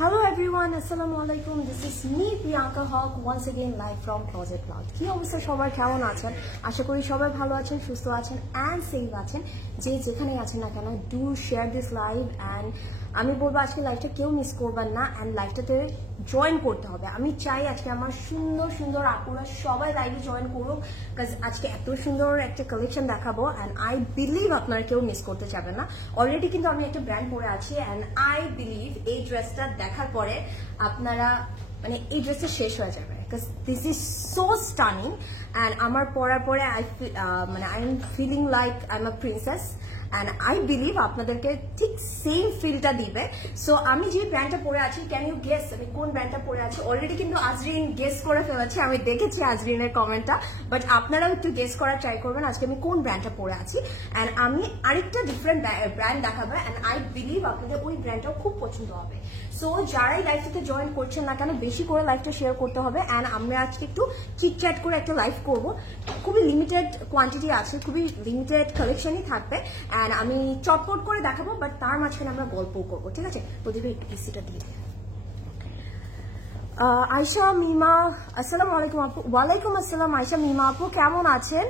Hello everyone, Assalamualaikum. This is me Priyanka Hawk once again live from Closet Cloud. কি অবস্থা সবার, কেমন আছেন? আশা করি সবাই ভালো আছেন, সুস্থ আছেন and safe আছেন। যে যেখানে আছেন না কেন do share this live and আমি বলবো আজকে লাইভটা কেউ মিস করবেন না and লাইভটাতে জয়েন করতে হবে। আমি চাই আজকে আমার সুন্দর সুন্দর আপুরা সবাই লাইভে জয়েন করুক কারণ আজকে এত সুন্দর একটা কালেকশন দেখাবো and I believe আপনারা কেউ মিস করতে যাবেন না। অলরেডি কিন্তু আমি একটা ব্র্যান্ড পরে আছি and I believe এই ড্রেসটা দেখার পরে আপনারা মানে এই ড্রেসটা শেষ হয়ে যাবে because this is so stunning and আমার পরার পরে মানে I am feeling like I'm a princess and I believe আপনাদেরকে ঠিক সেম ফিলটা দিবে। সো আমি যে ব্র্যান্ডটা পরে আছি ক্যান ইউ গেস আমি কোন ব্র্যান্ডটা পরে আছি? অলরেডি কিন্তু আজরিন গেস করে ফেলেছে, আমি দেখেছি আজরিনের কমেন্টটা, বাট আপনারাও একটু গেস করার ট্রাই করবেন আজকে আমি কোন ব্র্যান্ডটা পরে আছি। অ্যান্ড আমি আরেকটা ডিফারেন্ট ব্র্যান্ড দেখাবো অ্যান্ড আই বিলিভ আপনাদের ওই ব্র্যান্ডটাও খুব পছন্দ হবে। সো যারাই লাইভটাতে জয়েন করছেন না কেন বেশি করে লাইভটা শেয়ার করতে হবে অ্যান্ড আমরা আজকে একটু চিটচ্যাট করে একটা লাইভ করব। খুবই লিমিটেড কোয়ান্টিটি আছে, খুবই লিমিটেড কালেকশনই থাকবে অ্যান্ড আমি চটপট করে দেখাবো, বাট তার মাঝখানে আমরা গল্পও করবো, ঠিক আছে? প্রদীপ একটু পিসিটা দিয়ে আয়শা মিমা, আসসালামু আলাইকুম আপু। ওয়ালাইকুম আসসালাম আয়শা মিমা আপু, কেমন আছেন?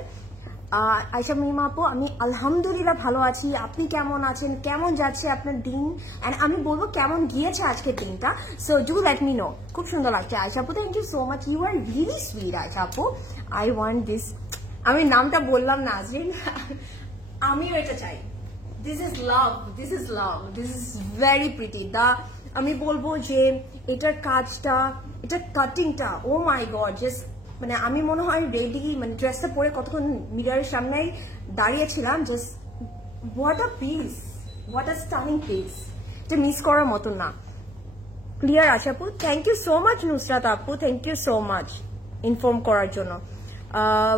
আয়শা মিমা আপু আমি আলহামদুলিল্লাহ ভালো আছি, আপনি কেমন আছেন? কেমন যাচ্ছে আপনার দিন? অ্যান্ড আমি বলবো কেমন গিয়েছে আজকের দিনটা। So do let me know. খুব সুন্দর লাগছে আয়শা আপু, thank you so much, you are really sweet Ayesha আপু। আই ওয়ান্ট দিস, আমি নামটা বললাম না আজরিন, আমিও এটা চাই। This is love, this is love, this is very pretty. আমি বলবো যে এটার কাজটা, এটার কাটিংটা, ও মাই গড, জাস্ট মানে আমি মনে হয় রেডি মানে ড্রেসটা পরে কতক্ষণ মিররের সামনেই দাঁড়িয়েছিলাম, just what a piece, what a stunning piece, এটা মিস করার মতো না। ক্লিয়ার আশা আপু, thank you so much Nusrat আপু, thank you so much inform করার জন্য।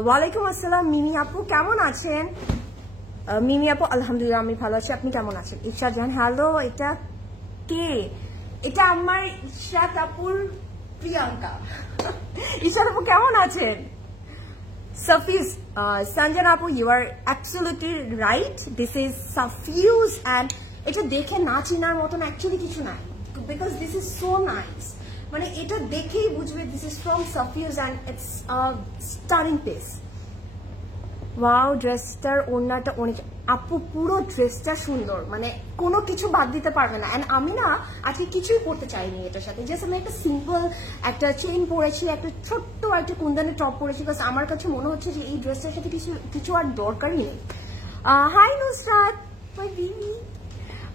ওয়ালাইকুম আসসালাম মিমি আপু, কেমন আছেন? মিমি আপু আলহামদুলিল্লাহ আমি ভালো আছি, আপনি কেমন আছেন? ইশরাত জাহান, হ্যালো, এটা কে? এটা আমার ইশরাত আপুর প্রিয়াঙ্কা। ইশরাত আপু কেমন আছেন? সাফিউজ, সঞ্জনা আপু you are absolutely right, this is Safiuz and এটা দেখে না চিনার মতন অ্যাকচুয়ালি কিছু নাই because this is so nice, মানে এটা দেখেই বুঝবে this is from Safiuz and it's stunning piece. Wow, ড্রেসটার ওড়নাটা অনেক আপু পুরো ড্রেসটা সুন্দর, মানে কোনো কিছু বাদ দিতে পারবে না। অ্যান্ড আমি না আজকে কিছুই করতে চাইনি এটার সাথে, জাস্ট আমি একটা সিম্পল একটা চেইন পরেছি, একটা ছোট্ট একটা কুন্দনের টপ পরেছি, বিকজ আমার কাছে মনে হচ্ছে যে এই ড্রেসটার সাথে কিছু আর দরকারই নেই। হাই নুসরাত মাই বেবি,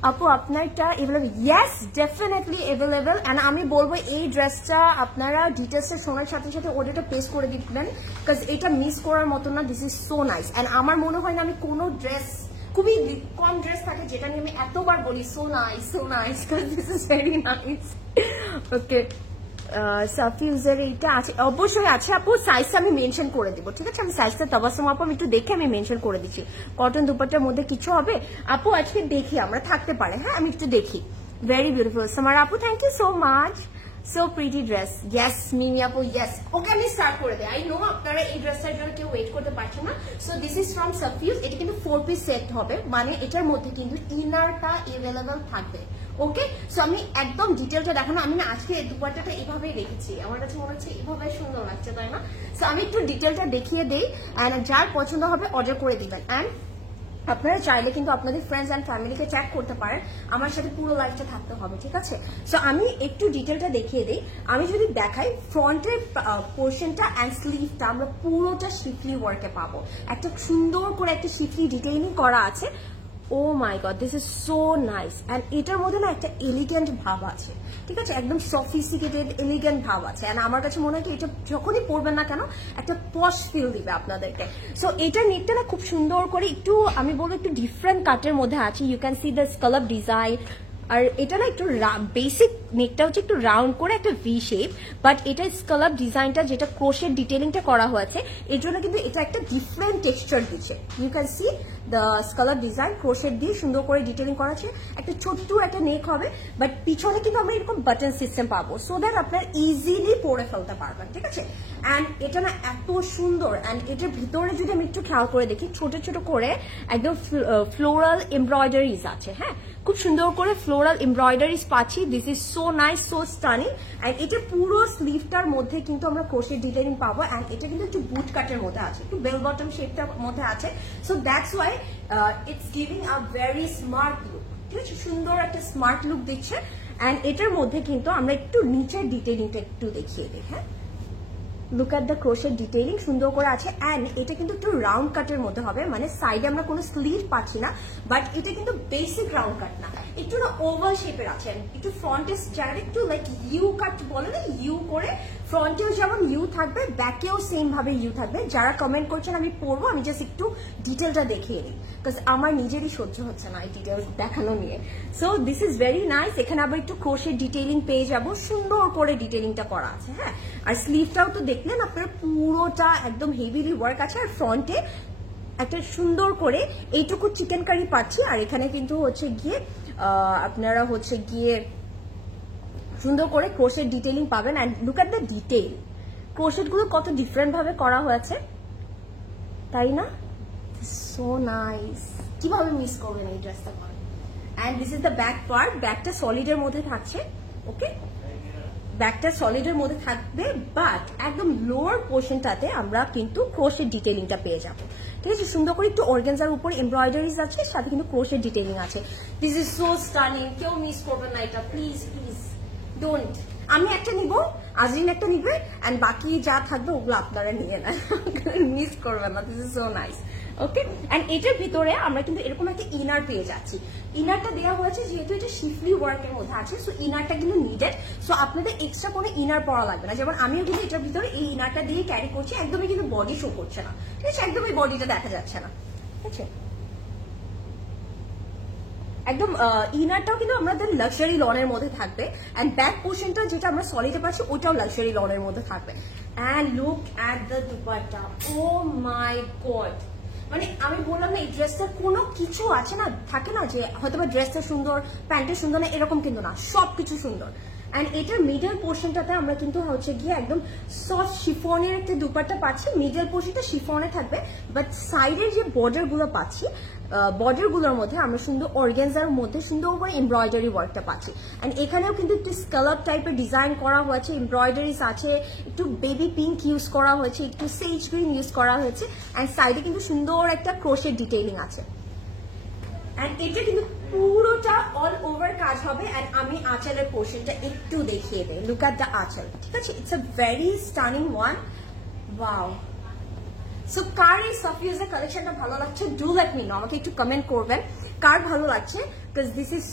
আপু আপনারটা available? Yes definitely available. And আমি বলবো এই ড্রেসটা আপনারা ডিটেলসে শোনার সাথে সাথে অর্ডারটা প্লেস করে দিবেন, বিকজ এটা মিস করার মতো না। This is so nice. And আমার মনে হয় না আমি কোনো ড্রেস, খুবই কম ড্রেস থাকে যেটা নিয়ে আমি এতবার বলি so nice so nice, because this is very nice. Okay সাফিউজের এইটা আছে, অবশ্যই আছে আপু, সাইজটা আমি মেনশন করে দিব, ঠিক আছে? আমি সাইজটা তবাসম আপু আমি একটু দেখে আমি মেনশন করে দিচ্ছি। কটন দুপাট্টার মধ্যে কিছু হবে আপু? আজকে দেখি আমরা, থাকতে পারে, হ্যাঁ আমি একটু দেখি। ভেরি বিউটিফুল সামার আপু, thank you so much, so pretty dress. Yes Mimi আপু, ইয়েস। ওকে আমি স্টার্ট করে দিই। আই নো আপনারা এই ড্রেসটার জন্য কেউ ওয়েট করতে পারছেন না। So this is from Safiuz. এটা কিন্তু 4 পিস সেট হবে, মানে এটার মধ্যে কিন্তু ইনারটা অ্যাভেলেবল থাকবে। ওকে, সো আমি একদম ডিটেলটা দেখানো, আমি না আজকে দুপাট্টাটা এভাবেই রেখেছি, আমার কাছে মনে হচ্ছে এভাবে সুন্দর লাগছে, তাই না? সো আমি একটু ডিটেলটা দেখিয়ে দেই, অ্যান্ড যার পছন্দ হবে অর্ডার করে দিবেন। অ্যান্ড আপনারা চাইলে কিন্তু আপনাদের ফ্রেন্ডস অ্যান্ড ফ্যামিলিকে চ্যাট করতে পারেন, আমার সাথে পুরো লাইফটা থাকতে হবে, ঠিক আছে? সো আমি একটু ডিটেলটা দেখিয়ে দিই। আমি যদি দেখাই ফ্রন্টের পোর্শনটা অ্যান্ড স্লিভটা আমরা পুরোটা শিফলি ওয়ার্কে পাবো, একটা সুন্দর করে একটা শিফলি ডিটেইলিং করা আছে। Oh my god, this is so nice. And এটার মধ্যে না একটা এলিগেন্ট ভাব আছে, ঠিক আছে? একদম সফিস্টিকেটেড এলিগেন্ট ভাব আছে। অ্যান্ড আমার কাছে মনে হয় কি এটা যখনই পরবেন না কেন একটা পশ ফিল দিবে আপনাদেরকে। সো এটা নেটটা না খুব সুন্দর করে একটু, আমি বলবো একটু ডিফারেন্ট কাটের মধ্যে আছে। You can see the scallop design. আর এটা না একটু বেসিক নেকটা হচ্ছে একটু রাউন্ড করে একটা ভি শেপ, বাট এটা স্কালপ ডিজাইনটা যেটা ক্রোশের ডিটেলিংটা করা হয়েছে এর জন্য কিন্তু এটা একটা ডিফারেন্ট টেক্সচার দিচ্ছে। You can see the scallop design ক্রোশের দিয়ে সুন্দর করে ডিটেলিং করা আছে। একটা ছোট্ট একটা নেক হবে, বাট পিছনে কিন্তু আমরা এরকম বাটন সিস্টেম পাবো, সো দ্যাট আপনার ইজিলি পরে ফেলতে পারবেন, ঠিক আছে? অ্যান্ড এটা না এত সুন্দর। অ্যান্ড এটার ভিতরে যদি আমি একটু খেয়াল করে দেখি, ছোট ছোট করে একদম ফ্লোরাল এমব্রয়ডারিজ আছে, হ্যাঁ খুব সুন্দর করে ফ্লোরাল এমব্রয়ডারিজ পাচ্ছি। This is so nice, so stunning. And এটা পুরো স্লিভটার মধ্যে কিন্তু আমরা ক্রোশের ডিটেইলিং পাবো। অ্যান্ড এটা কিন্তু একটু বুট কাটের মধ্যে আছে, একটু বেল বটম শেপটার মধ্যে আছে। So that's why it's giving a very smart look, ঠিক আছে? সুন্দর একটা স্মার্ট লুক দিচ্ছে। অ্যান্ড এটার মধ্যে কিন্তু আমরা একটু নিচের ডিটেইলিংটা একটু দেখিয়ে দিই, হ্যাঁ লুক অ্যাট দ্য ক্রোশের ডিটেইলিং সুন্দর করে আছে। অ্যান্ড এটা কিন্তু একটু রাউন্ড কাটের মধ্যে হবে, মানে সাইডে আমরা কোনো স্লিভ পাচ্ছি না, বাট এটা কিন্তু বেসিক রাউন্ড কাট না, একটু না ওভাল শেপের আছে। একটু ফ্রন্টে যারা একটু লাইক ইউ কাট বলে না, ইউ করে ফ্রন্টেও যেমন ইউ থাকবে, ব্যাকেও সেম ভাবে ইউ থাকবে। যারা কমেন্ট করছেন আমি পড়বো, আমি জাস্ট একটু ডিটেলটা দেখিয়ে দিই, বিকজ আমার নিজেরই সহ্য হচ্ছে না এই ডিটেলস দেখানো নিয়ে। So this is very nice. এখানে আবার একটু ক্রোশের ডিটেইলিং পেয়ে যাবো, সুন্দর করে ডিটেইলিংটা করা আছে, হ্যাঁ। আর স্লিভটাও তো দেখলেন আপনারা, পুরোটা একদম হেভিলি ওয়ার্ক আছে। আর ফ্রন্টে একটা সুন্দর করে এইটুকু চিকেন কারি পাচ্ছি। আর এখানে কিন্তু হচ্ছে গিয়ে আপনারা হচ্ছে গিয়ে সুন্দর করে ক্রোশের ডিটেইলিং পাবেন। And look at the detail, crochet গুলো কত ডিফারেন্ট ভাবে করা হয়েছে, তাই না? সো নাইস, কিভাবে মিস করবেন এই ড্রেসটা? And this is the back part, ব্যাকটা সলিডের মধ্যে থাকছে, ওকে ব্যাকটা সলিডের মধ্যে থাকবে, বাট একদম লোয়ার পোর্শনটাতে আমরা কিন্তু ক্রোশের ডিটেইলিংটা পেয়ে যাবো, ঠিক আছে? সুন্দর করে একটু অর্গানজার উপরে এমব্রয়ডারিজ আছে, সাথে কিন্তু ক্রোশের ডিটেইলিং আছে। দিস ইজ সো স্টানিং, কেউ মিস করবেন না এটা, প্লিজ প্লিজ ডোন্ট। আমি একটা নিব, আজরিন একটা নিবে, অ্যান্ড বাকি যা থাকবে ওগুলো আপনারা নিয়ে নেন, মিস করবেন না। This is so nice, okay. And এটার ভিতরে আমরা কিন্তু এরকম একটা ইনার পেয়ে যাচ্ছি। ইনারটা দেওয়া হয়েছে যেহেতু এটা শিফলি ওয়ার্কের মধ্যে আছে, সো ইনারটা কিন্তু নিডেড। সো আপনাদের এক্সট্রা কোনো ইনার পরা লাগবে না। যেমন আমিও কিন্তু এটার ভিতরে এই ইনারটা দিয়ে ক্যারি করছি, একদমই কিন্তু বডি শো করছে না, ঠিক আছে? একদমই বডিটা দেখা যাচ্ছে না, ঠিক আছে? একদম ইনারটাও কিন্তু আমাদের লাক্সারি লনের মধ্যে থাকবে। অ্যান্ড ব্যাক পোর্শনটা যেটা আমরা সলিডে পাচ্ছি ওটাও লাক্সারি লনের মধ্যে থাকবে। And look at the dupatta, oh my god, মানে আমি বললাম না এই ড্রেসটার কোনো কিছু আছে না, থাকে না যে হয়তো বা ড্রেসটা সুন্দর, প্যান্টটা সুন্দর না, এরকম কিন্তু না, সবকিছু সুন্দর। অ্যান্ড এটার মিডল পোর্শনটাতে আমরা কিন্তু হচ্ছে গিয়ে একদম সফট শিফনের একটা দুপাট্টা পাচ্ছি। মিডল পোর্শনটা শিফনে থাকবে, বাট সাইডের যে বর্ডার গুলো পাচ্ছি, বর্ডার গুলোর মধ্যে আমরা সুন্দর অর্গানজার মধ্যে সুন্দর করে এমব্রয়ডারি ওয়ার্কটা পাচ্ছি। অ্যান্ড এখানেও কিন্তু একটু স্কালপ টাইপের ডিজাইন করা হয়েছে, এমব্রয়ডারিজ আছে, একটু বেবি পিঙ্ক ইউজ করা হয়েছে, একটু সেজ গ্রিন ইউজ করা হয়েছে। অ্যান্ড সাইডে কিন্তু সুন্দর একটা ক্রোশের ডিটেইলিং আছে। এন্ড এটা কিন্তু পুরোটা অল ওভার কাজ হবে। এন্ড আমি আঁচলের পোর্শনটা একটু দেখিয়ে দেই। লুক এট দ্য আঁচল, ঠিক আছে? It's a very stunning one. Wow. So কার এই সাফিউজের কালেকশনটা ভালো লাগছে, ডু লেট মি নো, আমাকে একটু কমেন্ট করবেন কার ভালো লাগছে, because this is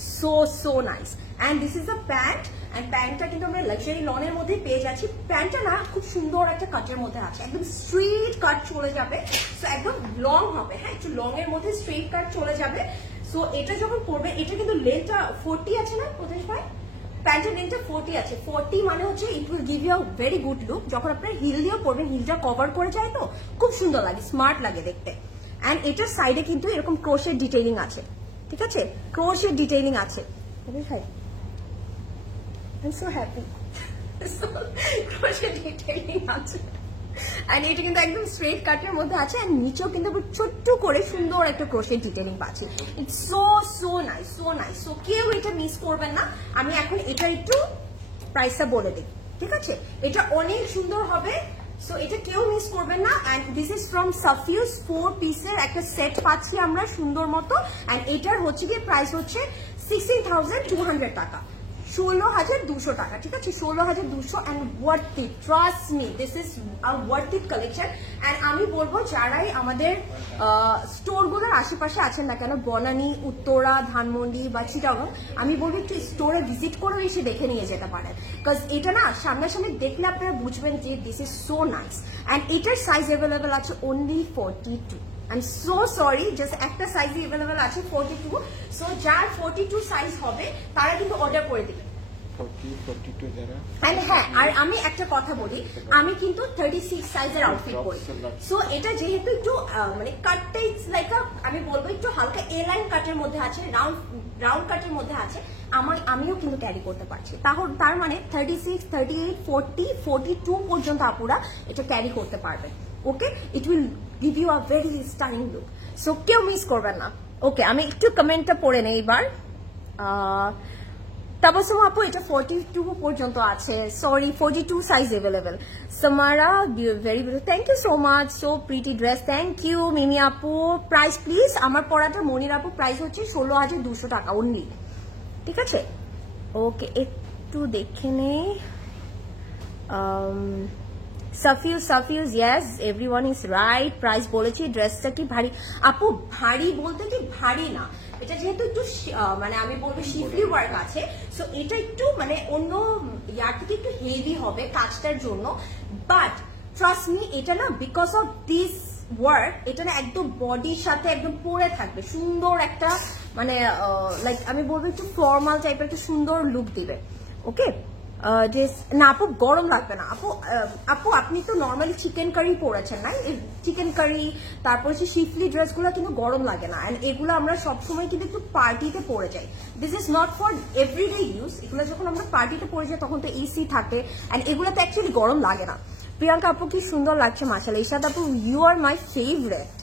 so nice. And this is a pant, and প্যান্টটা কিন্তু আমরা লাক্সারি লনের মধ্যে পেয়ে যাচ্ছি। প্যান্টটা না খুব সুন্দর একটা কাটের মধ্যে আছে, একদম স্ট্রেট কাট চলে যাবে। সো একদম লং হবে, হ্যাঁ একটু লং এর মধ্যে স্ট্রেট কাট চলে যাবে। সো এটা যখন পরবে, এটা কিন্তু লেন্থটা 40 আছে না প্রদেশ ভাই? প্যান্টের লেন্থটা 40 আছে। 40 মানে হচ্ছে it will give you a very good look. যখন আপনার হিল দিয়েও পরবেন, হিলটা কভার করে যায় তো খুব সুন্দর লাগে, স্মার্ট লাগে দেখতে। এন্ড এটার সাইডে কিন্তু এরকম ক্রোশের ডিটেইলিং আছে, ঠিক আছে? ক্রোশের ডিটেইলিং আছে। I'm so happy. So, crochet detailing আছে। And এটা কিন্তু একদম স্ট্রেট কাটের মধ্যে আছে, and নিচেও কিন্তু ছোট্ট করে সুন্দর একটা ক্রোশের ডিটেইলিং পাচ্ছি। It's so nice, so nice. So কেউ এটা মিস করবেন না। আমি এখন এটা একটু প্রাইসটা বলে দিই, ঠিক আছে? এটা অনেক সুন্দর হবে। সো এটা কেউ মিস করবেন না। এন্ড দিস ইজ ফ্রম সাফিউজ, 4 পিসের একটা সেট পাচ্ছি আমরা সুন্দর মতো। এন্ড এটার হচ্ছে গিয়ে প্রাইস হচ্ছে 16,200 টাকা, 16,200 টাকা, ঠিক আছে? 16,200 and worth it, trust me, this is a worth it collection. and আমি বলবো যারাই আমাদের স্টোরগুলোর আশেপাশে আছেন না কেন, বনানী, উত্তরা, ধানমন্ডি বা চিটাগং, আমি বলবো একটু স্টোরে ভিজিট করে এসে দেখে নিয়ে যেতে পারেন। বিকজ এটা না সামনাসামনি দেখলে আপনারা বুঝবেন যে this is so nice. And এটার সাইজ অ্যাভেলেবেল আছে only 42। I'm so sorry, just একটা সাইজই अवेलेबल আছে 42। সো যার 42 সাইজ হবে তারা কিন্তু অর্ডার করে দিবেন। 42 যারা। হ্যাঁ, আর আমি একটা কথা বলি, আমি কিন্তু 36 সাইজের আউটফিট পরি। সো এটা যেহেতু একটু মানে কাটটা ইটস লাইক আমি বলবো একটু হালকা এ লাইন কাটের মধ্যে আছে, রাউন্ড কাটের মধ্যে আছে, আমিও কিন্তু ক্যারি করতে পারছি। তার মানে 36, 38, 40, 42 পর্যন্ত আপুরা এটা ক্যারি করতে পারবেন। Okay, it will give you a very stunning look. So কেউ মিস করবেন না। ওকে, আমি একটু কমেন্টটা পড়ে নেই এবার। তাবাসসুম আপু এটা 42 পর্যন্ত আছে, sorry 42 size available. Samara very beautiful, thank you so much, so pretty dress, thank you Mimi আপু। প্রাইস প্লিজ, আমার পরাটা মনির আপু প্রাইস হচ্ছে 16,200 টাকা অনলি, ঠিক আছে? ওকে, একটু দেখে নেই। Safiuz, yes everyone is right. Price বলেছি। ড্রেসটা কি ভারী আপু? ভারী বলতে কি ভারী না, এটা যেহেতু একটু মানে আমি বলবো শিফলি ওয়ার্ক আছে, সো এটা একটু মানে অন্য ইয়ার থেকে একটু হেভি হবে কাজটার জন্য। বাট ট্রাস্ট মি, এটা না বিকজ অফ দিস ওয়ার্ক, এটা না একদম বডির সাথে একদম পরে থাকবে, সুন্দর একটা মানে লাইক আমি বলবো একটু ফর্মাল টাইপের একটা সুন্দর লুক দিবে। ওকে, না আপু গরম লাগবে না। আপু আপনি তো নর্মালি চিকেন কারি পরেছেন না, চিকেন কারি তারপর হচ্ছে শিফলি ড্রেসগুলো কিন্তু গরম লাগে না। এন্ড এগুলো আমরা সবসময় কিন্তু একটু পার্টিতে পরে যাই, this is not for everyday use. এগুলো যখন আমরা পার্টিতে পরে যাই তখন তো এসি থাকে, এন্ড এগুলোতে অ্যাকচুয়ালি গরম লাগে না। প্রিয়াঙ্কা আপু কি সুন্দর লাগছে মাশাআল্লাহ। ইশাদ আপু you are my favourite,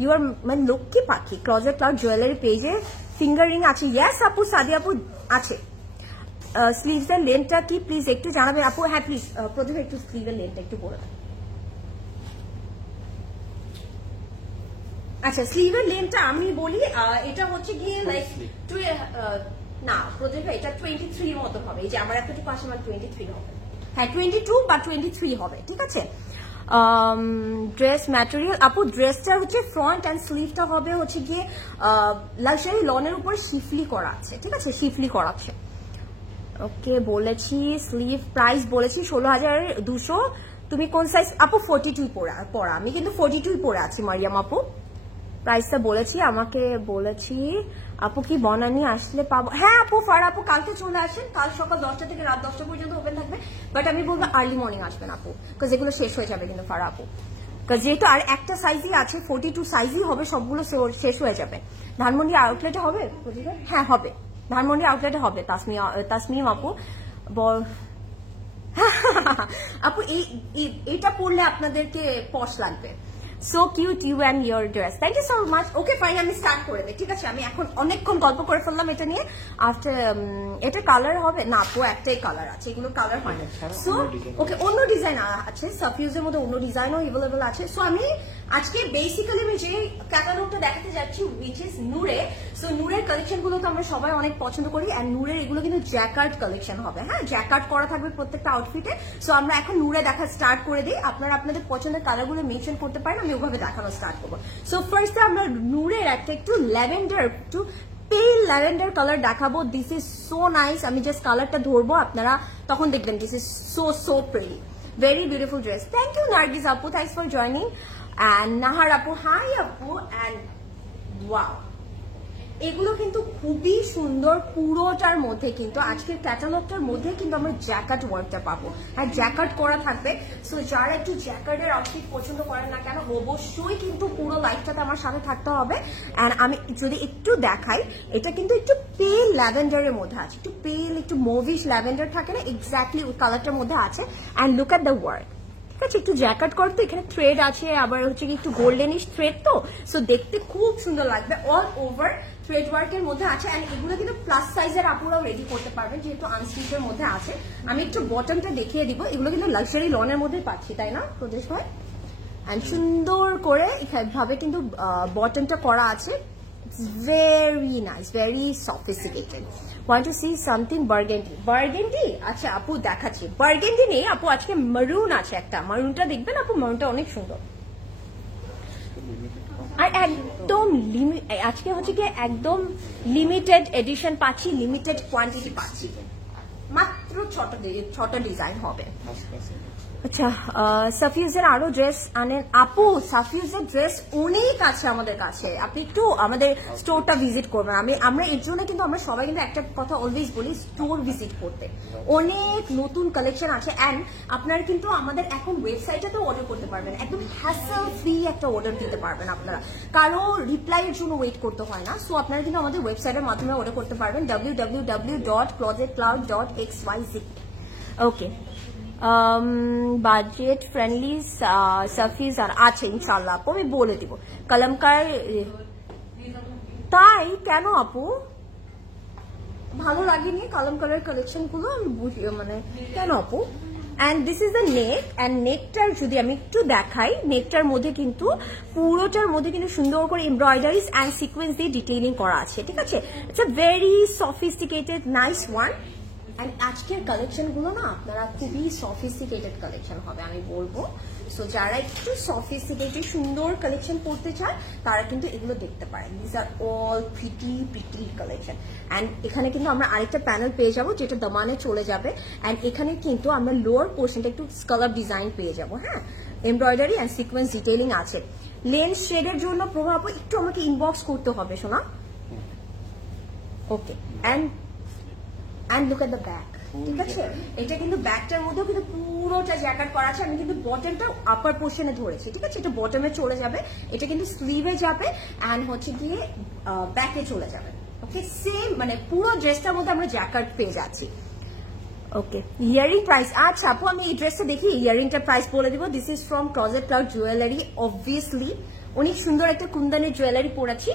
you are my লক্ষ্মী পাখি। ক্লজেট ক্লাউড জুয়েলারি পেজে ফিঙ্গার রিং আছে, ইয়েস আপু। সাদিয়া আপু আছে। স্লিভসের লেন্থটা কি প্লিজ একটু জানাবেন আপু? হ্যাঁ প্লিজ প্রথমে একটু স্লিভের লেন্থটা একটু বলে দেন। আচ্ছা, স্লিভের লেন্থটা আমি বলি, এটা হচ্ছে গিয়ে লাইক না প্রদীপ ভাই, এটা 23 মতো হবে। এই যে আমার এতটুকু আসে, আমার 23 হবে। হ্যাঁ 22 বা 23 হবে, ঠিক আছে? ড্রেস ম্যাটেরিয়াল আপু, ড্রেসটা হচ্ছে ফ্রন্ট অ্যান্ড স্লিভটা হবে হচ্ছে গিয়ে লাক্সারি লনের উপর শিফলি করা আছে, ঠিক আছে? শিফলি করা আছে। ওকে, বলেছি স্লিভ প্রাইস বলেছি 16,200। তুমি কোন সাইজ আপু? 42 পরা, আমি কিন্তু 42 পরে আছি মারিয়াম আপু। প্রাইসটা বলেছি, আমাকে বলেছি আপু কি বনানী আসলে পাবো? হ্যাঁ আপু, ফারা আপু কালকে চলে আসেন, কাল সকাল 10টা থেকে রাত 10টা পর্যন্ত ওপেন থাকবে। বাট আমি বলবো আর্লি মর্নিং আসবেন আপু, বিকজ এগুলো শেষ হয়ে যাবে কিন্তু ফারা আপু, বিকজ যেহেতু আর একটা সাইজই আছে, 42 সাইজই হবে, সবগুলো শেষ হয়ে যাবে। ধানমন্ডি আউটলেটে হবে? হ্যাঁ হবে, ধানমন্ডি আউটলেটে হবে। তাসমিম আপু আপু এইটা পড়লে আপনাদেরকে পশ লাগবে। So cute you and your dress, thank you so much. Okay fine, আমি স্টার্ট করে দিই, ঠিক আছে? আমি এখন অনেকক্ষণ গল্প করে ফেললাম এটা নিয়ে। আফটার এটা কালার হবে না আপু? একটাই কালার আছে, এগুলো কালার হয় না। সো ওকে, অন্য ডিজাইন আছে, সাফিউজের মধ্যে অন্য ডিজাইনও অ্যাভেলেবল আছে। সো আজকে বেসিক্যালি আমি যে ক্যাটালগটা দেখাতে যাচ্ছি উইচ ইজ নূরে। সো নূরের কালেকশন গুলো তো আমরা সবাই অনেক পছন্দ করি, এন্ড নূরের এগুলো কিন্তু জ্যাকার্ড কালেকশন হবে। হ্যাঁ, জ্যাকার্ড করা থাকবে প্রত্যেকটা আউটফিটে। সো আমরা এখন নূরে দেখা স্টার্ট করে দিই, আপনারা আপনাদের পছন্দের কালার গুলো মেনশন করতে পারেন, আমি ওভাবে দেখানো স্টার্ট করবো। সো ফার্স্টে আমরা নূরের একটা একটু ল্যাভেন্ডার, একটু পেল ল্যাভেন্ডার কালার দেখাবো। This is so nice. আমি জাস্ট কালারটা ধরবো, আপনারা তখন দেখবেন। This is so pretty, very beautiful dress. Thank you Nargis Apu, thanks for joining. And Nahar Apu, hi Apu. And wow, এগুলো কিন্তু খুবই সুন্দর। পুরোটার মধ্যে কিন্তু আজকের ক্যাটালগটার মধ্যে কিন্তু আমরা জ্যাকেট ওয়ার্কটা পাবো, আর জ্যাকেট করা থাকবে। সো যারা একটু জ্যাকেটের আউটফিট পছন্দ করেন না কেন, অবশ্যই কিন্তু পুরো লাইফটাতে আমার সাথে থাকতে হবে। অ্যান্ড আমি যদি একটু দেখাই, এটা কিন্তু একটু পেল ল্যাভেন্ডারের মধ্যে আছে, একটু পেল, একটু মুভিশ ল্যাভেন্ডার থাকে না, এক্স্যাক্টলি ওই কালারটার মধ্যে আছে। And look at the work, ঠিক আছে? একটু জ্যাকেট করতে এখানে থ্রেড আছে, আবার হচ্ছে কি একটু গোল্ডেনিশ থ্রেড, তো সো দেখতে খুব সুন্দর লাগবে। অল ওভার থ্রেড ওয়ার্কের মধ্যে আছে, এন্ড এগুলো কিন্তু প্লাস সাইজের আপুরাও রেডি করতে পারবেন, যেহেতু আনস্টিচের মধ্যে আছে। আমি একটু বটমটা দেখিয়ে দিব। এগুলো কিন্তু লাক্সারি লনের মধ্যে পাচ্ছি, তাই না প্রদেশ ভাই? এন্ড সুন্দর করে ভাবে কিন্তু বটমটা করা আছে। Very nice, very sophisticated. Want to see something burgundy? Burgundy? আচ্ছা আপু দেখাচ্ছি। বার্গেন্ডি নেই আপু, আজকে মারুন আছে একটা। মারুনটা দেখবেন আপু, মারুনটা অনেক সুন্দর। আর একদম আজকে হচ্ছে কি একদম লিমিটেড এডিশন পাচ্ছি, লিমিটেড কোয়ান্টিটি পাচ্ছি, মাত্র 6টা ডিজাইন হবে। আচ্ছা, সাফিউজের আরো ড্রেস আনেন আপু। সাফিউজের ড্রেস অনেক আছে আমাদের কাছে, আপনি একটু আমাদের স্টোরটা ভিজিট করবেন। আমরা এর জন্য কিন্তু আমরা সবাই কিন্তু একটা কথা অলওয়েজ বলি, স্টোর ভিজিট করতে। অনেক নতুন কালেকশন আছে, অ্যান্ড আপনারা কিন্তু আমাদের এখন ওয়েবসাইটেতেও অর্ডার করতে পারবেন। একদম হ্যাসেল ফ্রি একটা অর্ডার দিতে পারবেন আপনারা, কারো রিপ্লাইয়ের জন্য ওয়েট করতে হয় না। সো আপনারা কিন্তু আমাদের ওয়েবসাইটের মাধ্যমে অর্ডার করতে পারবেন, www.closetcloud.xyz। ওকে, বাজেট ফ্রেন্ডলি সাফিজ আর আছে ইনশাল্লাহ আপু, আমি বলে দিব। কলমকার, তাই কেন আপু ভালো লাগেনি কলমকারের কালেকশন গুলো? আমি বুঝি মানে কেন আপু। And this is the neck, and nectar যদি আমি একটু দেখাই, নেকটার মধ্যে কিন্তু পুরোটার মধ্যে কিন্তু সুন্দর করে এমব্রয়ডারিজ অ্যান্ড সিকোয়েন্স দিয়ে ডিটেইলিং করা আছে, ঠিক আছে? It's a very sophisticated nice one. And আজকের কালেকশন গুলো না আপনারা খুবই সফিস্টিকেটেড কালেকশন হবে আমি বলবো। সো যারা একটু সফিস্টিকেটেড সুন্দর কালেকশন করতে চায় তারা কিন্তু এগুলো দেখতে পারেন। This are all pretty collection. অ্যান্ড এখানে কিন্তু আমরা আরেকটা প্যানেল পেয়ে যাবো যেটা দামানে চলে যাবে, অ্যান্ড এখানে কিন্তু আমরা লোয়ার পোর্শনটা একটু স্কালার ডিজাইন পেয়ে যাবো। হ্যাঁ, এমব্রয়ডারি অ্যান্ড সিকোয়েন্স ডিটেইলিং আছে। লেন্স শেডের জন্য প্রভাব একটু আমাকে ইনবক্স করতে হবে শোনা। Okay, and look at the back, ঠিক আছে? এটা কিন্তু ব্যাকটার মধ্যেও কিন্তু পুরোটা জ্যাকেট করা আছে। আমি কিন্তু বটমটা আপার পোর্শনে ধরেছি, ঠিক আছে? এটা বটমে চলে যাবে, এটা কিন্তু স্লিভে যাবে, অ্যান্ড হচ্ছে গিয়ে ব্যাকে চলে যাবে। ওকে, সেম মানে পুরো ড্রেসটার মধ্যে আমরা জ্যাকেট পেয়ে যাচ্ছি। ওকে, ইয়ারিং প্রাইস, আচ্ছা আপু আমি এই ড্রেসটা দেখি, ইয়ারিংটার প্রাইস বলে দিব। This is from closet cloud jewellery. Obviously অনেক সুন্দর একটা কুন্দনের জুয়েলারি পরেছি।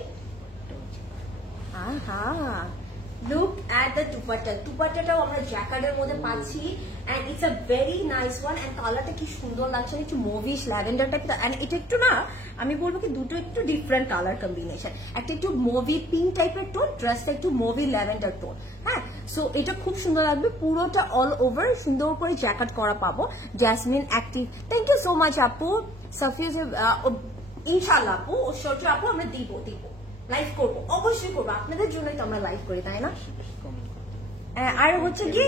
হ্যাঁ, লুক অ্যাট দ্য দুপাট্টা। দুপাট্টাটাও আমরা জ্যাকেটের মধ্যে পাচ্ছি, and it's a very nice one. And কালারটা কি সুন্দর লাগছে, একটু মুভিশ ল্যাভেন্ডার টাইপ। এন্ড এটা একটু না, আমি বলবো কি দুটো একটু ডিফারেন্ট কালার কম্বিনেশন। একটা একটু মুভি পিঙ্ক টাইপের টোন, ড্রেসটা একটু মুভি ল্যাভেন্ডার টোন। হ্যাঁ, সো এটা খুব সুন্দর লাগবে। পুরোটা অল ওভার সুন্দর করে জ্যাকেট করা পাবো। Jasmine active, thank you so much আপু। সাফিউজ ইনশাল্লাহ আপু, ঐশ্বর্য আপু আমরা দিব লাইভ করবো, অবশ্যই করবো, আপনাদের জন্যই তো আমরা লাইভ করি, তাই না? আর হচ্ছে কি